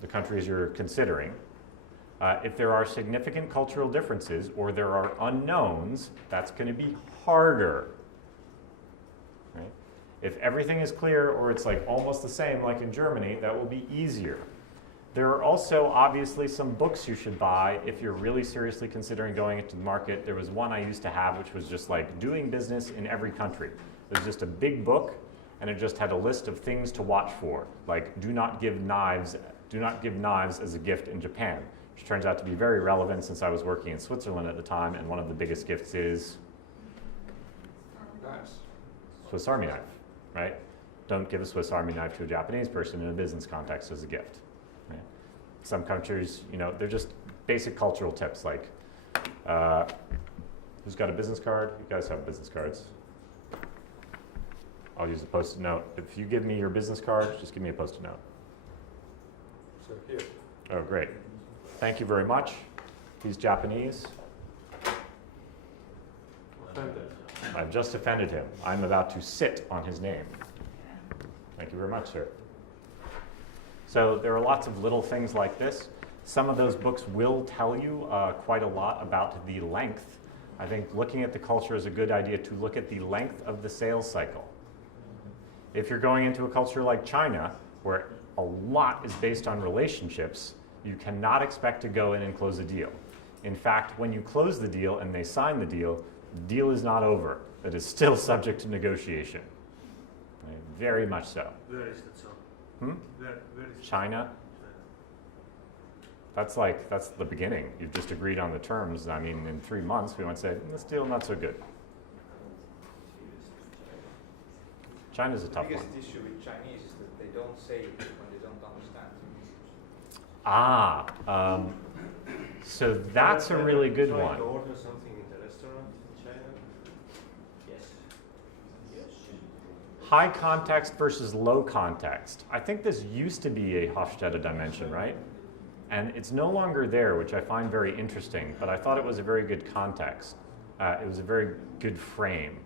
the countries you're considering. If there are significant cultural differences or there are unknowns, that's going to be harder. Right? If everything is clear or it's like almost the same like in Germany, that will be easier. There are also obviously some books you should buy if you're really seriously considering going into the market. There was one I used to have which was just like doing business in every country. It was just a big book and it just had a list of things to watch for, like do not give knives as a gift in Japan, which turns out to be very relevant since I was working in Switzerland at the time, and one of the biggest gifts is Nice. Swiss Army knife, right? Don't give a Swiss Army knife to a Japanese person in a business context as a gift. Right? Some countries, they're just basic cultural tips like, who's got a business card? You guys have business cards. I'll use a Post-it note. If you give me your business card, just give me a Post-it note. So here. Oh, great. Thank you very much. He's Japanese. Offended. I've just offended him. I'm about to sit on his name. Thank you very much, sir. So there are lots of little things like this. Some of those books will tell you quite a lot about the length. I think looking at the culture is a good idea to look at the length of the sales cycle. If you're going into a culture like China, where a lot is based on relationships, you cannot expect to go in and close a deal. In fact, when you close the deal and they sign the deal is not over. It is still subject to negotiation. Right? Very much so. Where is that so? Where is China? That's the beginning. You've just agreed on the terms. I mean, in 3 months, we might say, this deal not so good. China's a tough one. The biggest issue with Chinese is that they don't say it when they don't understand. So that's a really good trying one. to order something in the restaurant in China? Yes. High context versus low context. I think this used to be a Hofstede dimension, right? And it's no longer there, which I find very interesting, but I thought it was a very good context. It was a very good frame.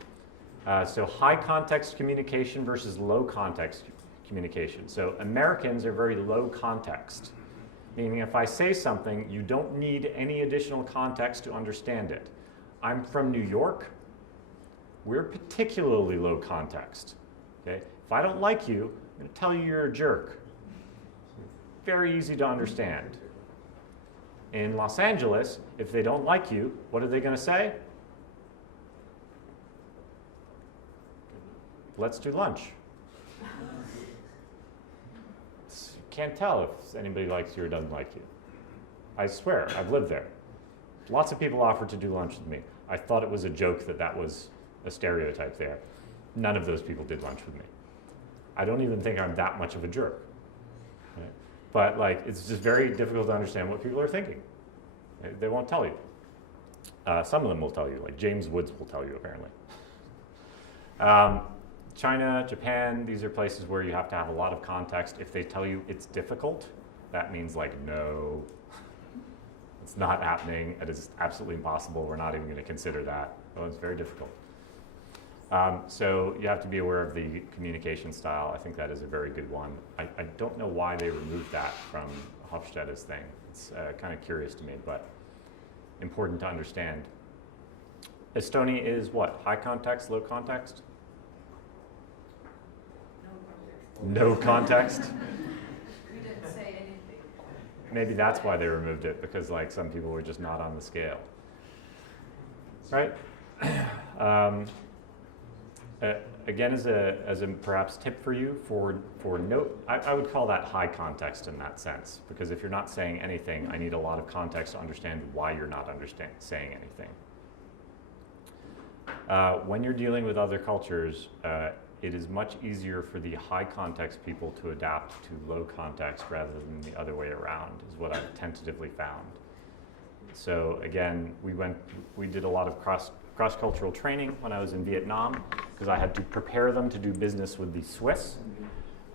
So high context communication versus low context communication. So Americans are very low context, meaning if I say something, you don't need any additional context to understand it. I'm from New York. We're particularly low context. Okay? If I don't like you, I'm going to tell you you're a jerk. Very easy to understand. In Los Angeles, if they don't like you, what are they going to say? Let's do lunch. You can't tell if anybody likes you or doesn't like you. I swear, I've lived there. Lots of people offered to do lunch with me. I thought it was a joke that was a stereotype there. None of those people did lunch with me. I don't even think I'm that much of a jerk. Right? But it's just very difficult to understand what people are thinking. Right? They won't tell you. Some of them will tell you, like James Woods will tell you apparently. China, Japan, these are places where you have to have a lot of context. If they tell you it's difficult, that means no, it's not happening. It is absolutely impossible. We're not even going to consider that. Oh, it's very difficult. So you have to be aware of the communication style. I think that is a very good one. I don't know why they removed that from Hofstede's thing. It's kind of curious to me, but important to understand. Estonia is what? High context, low context? No context? We didn't say anything. Maybe that's why they removed it, because some people were just not on the scale. Right? Again, as a perhaps tip for you, for note, I would call that high context in that sense, because if you're not saying anything, I need a lot of context to understand why you're not saying anything. When you're dealing with other cultures, it is much easier for the high context people to adapt to low context rather than the other way around, is what I've tentatively found. So again, we did a lot of cross-cultural training when I was in Vietnam, because I had to prepare them to do business with the Swiss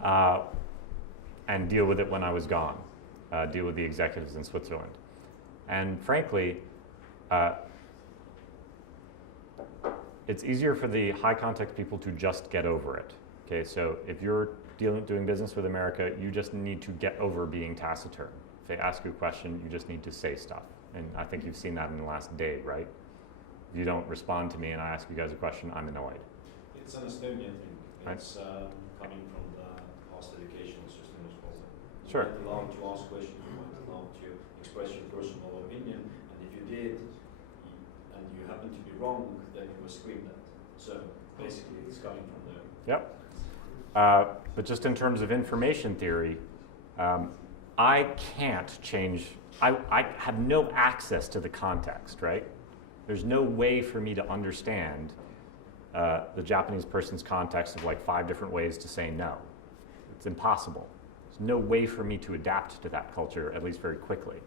and deal with it when I was gone, deal with the executives in Switzerland. And frankly, it's easier for the high context people to just get over it. Okay, so if you're doing business with America, you just need to get over being taciturn. If they ask you a question, you just need to say stuff. And I think you've seen that in the last day, right? If you don't respond to me and I ask you guys a question, I'm annoyed. It's an Estonian thing. Right. It's coming from the past educational system as well. Sure. You weren't allowed to ask questions, you weren't allowed to express your personal opinion, and if you did, and you happened to be wrong, then you were screamed at. So basically it's coming from there. Yep. But just in terms of information theory, I can't change, I have no access to the context, right? There's no way for me to understand the Japanese person's context of like 5 different ways to say no. It's impossible. There's no way for me to adapt to that culture, at least very quickly.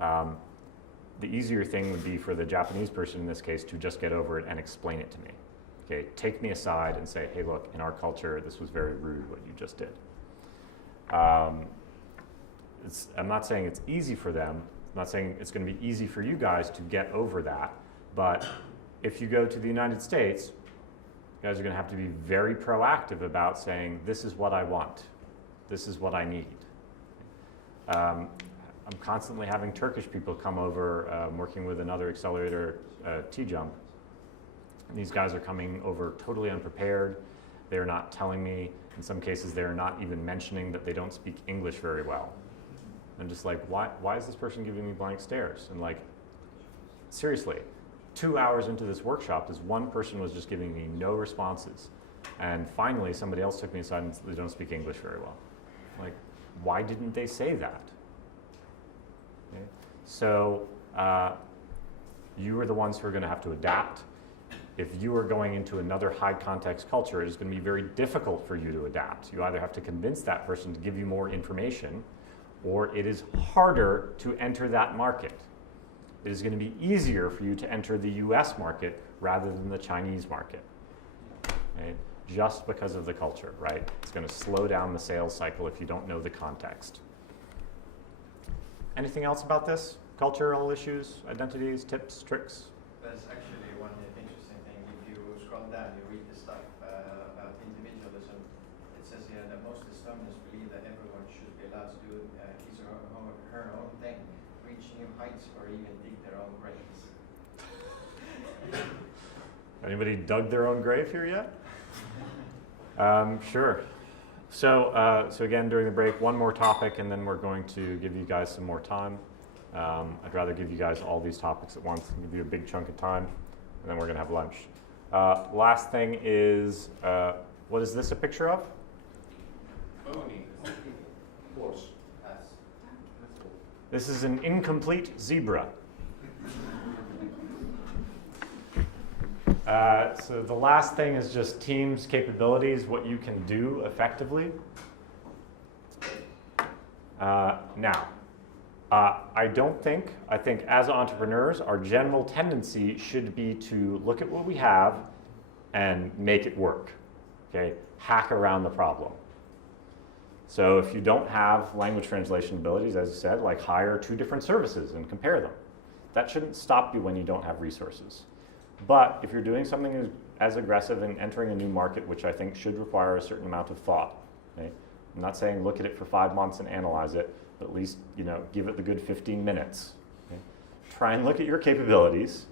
The easier thing would be for the Japanese person in this case to just get over it and explain it to me. Okay, take me aside and say, hey, look, in our culture, this was very rude what you just did. I'm not saying it's easy for them. I'm not saying it's going to be easy for you guys to get over that. But if you go to the United States, you guys are going to have to be very proactive about saying, this is what I want. This is what I need. I'm constantly having Turkish people come over. I'm working with another accelerator, T-Jump. These guys are coming over totally unprepared. They're not telling me, in some cases, they're not even mentioning that they don't speak English very well. I'm just like, why is this person giving me blank stares? And like, seriously, 2 hours into this workshop, this one person was just giving me no responses. And finally, somebody else took me aside and said, they don't speak English very well. Like, why didn't they say that? Okay. So you are the ones who are going to have to adapt. If you are going into another high context culture, it is going to be very difficult for you to adapt. You either have to convince that person to give you more information, or it is harder to enter that market. It is going to be easier for you to enter the US market rather than the Chinese market. Okay? Just because of the culture, right? It's going to slow down the sales cycle if you don't know the context. Anything else about this? Cultural issues, identities, tips, tricks? That's actually one interesting thing. If you scroll down, you read the stuff about individualism. It says here that most Estonians believe that everyone should be allowed to do his or her own thing, reach new heights, or even dig their own graves. Anybody dug their own grave here yet? Sure. So again, during the break, one more topic, and then we're going to give you guys some more time. I'd rather give you guys all these topics at once and give you a big chunk of time, and then we're going to have lunch. Last thing is, what is this a picture of? Pony. Horse. This is an incomplete zebra. So the last thing is just Teams capabilities, what you can do effectively. Now, I think as entrepreneurs, our general tendency should be to look at what we have and make it work, okay? Hack around the problem. So if you don't have language translation abilities, as you said, like hire 2 different services and compare them. That shouldn't stop you when you don't have resources. But if you're doing something as aggressive and entering a new market, which I think should require a certain amount of thought, okay? I'm not saying look at it for 5 months and analyze it, but at least give it the good 15 minutes. Okay? Try and look at your capabilities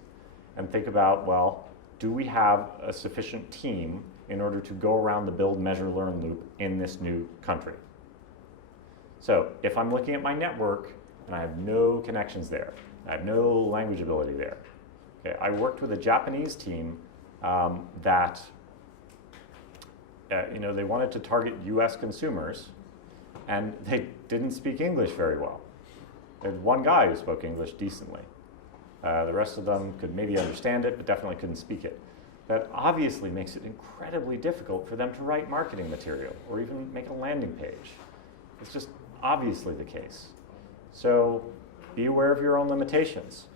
and think about, well, do we have a sufficient team in order to go around the build, measure, learn loop in this new country? So if I'm looking at my network and I have no connections there, I have no language ability there, okay, I worked with a Japanese team that they wanted to target US consumers, and they didn't speak English very well. They had one guy who spoke English decently. The rest of them could maybe understand it, but definitely couldn't speak it. That obviously makes it incredibly difficult for them to write marketing material or even make a landing page. It's just obviously the case. So be aware of your own limitations.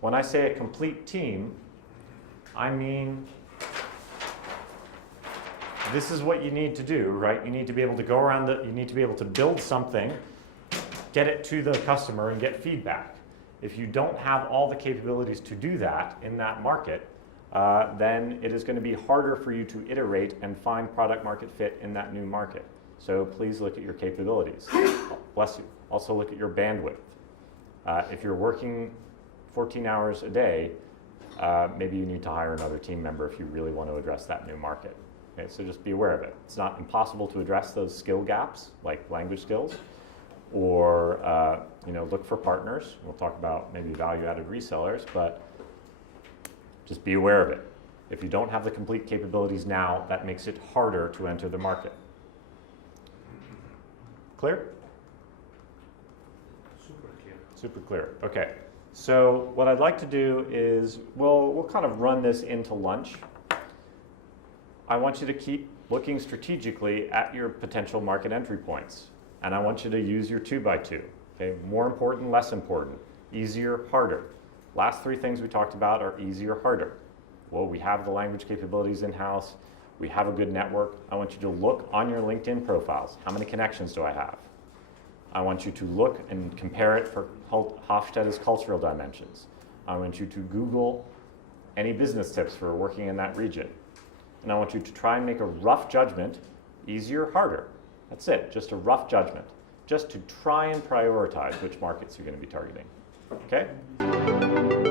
When I say a complete team, I mean this is what you need to do, right? You need to be able to go around you need to be able to build something, get it to the customer, and get feedback. If you don't have all the capabilities to do that in that market, then it is going to be harder for you to iterate and find product market fit in that new market. So please look at your capabilities. Bless you. Also look at your bandwidth. If you're working 14 hours a day, maybe you need to hire another team member if you really want to address that new market. Okay, so just be aware of it. It's not impossible to address those skill gaps, like language skills, or look for partners. We'll talk about maybe value-added resellers, but just be aware of it. If you don't have the complete capabilities now, that makes it harder to enter the market. Clear? Super clear. Super clear. Okay. So what I'd like to do is we'll kind of run this into lunch. I want you to keep looking strategically at your potential market entry points. And I want you to use your 2x2. Okay? More important, less important. Easier, harder. Last three things we talked about are easier, harder. Well, we have the language capabilities in-house. We have a good network. I want you to look on your LinkedIn profiles. How many connections do I have? I want you to look and compare it for Hofstede's cultural dimensions. I want you to Google any business tips for working in that region. And I want you to try and make a rough judgment, easier, harder. That's it, just a rough judgment, just to try and prioritize which markets you're going to be targeting. Okay?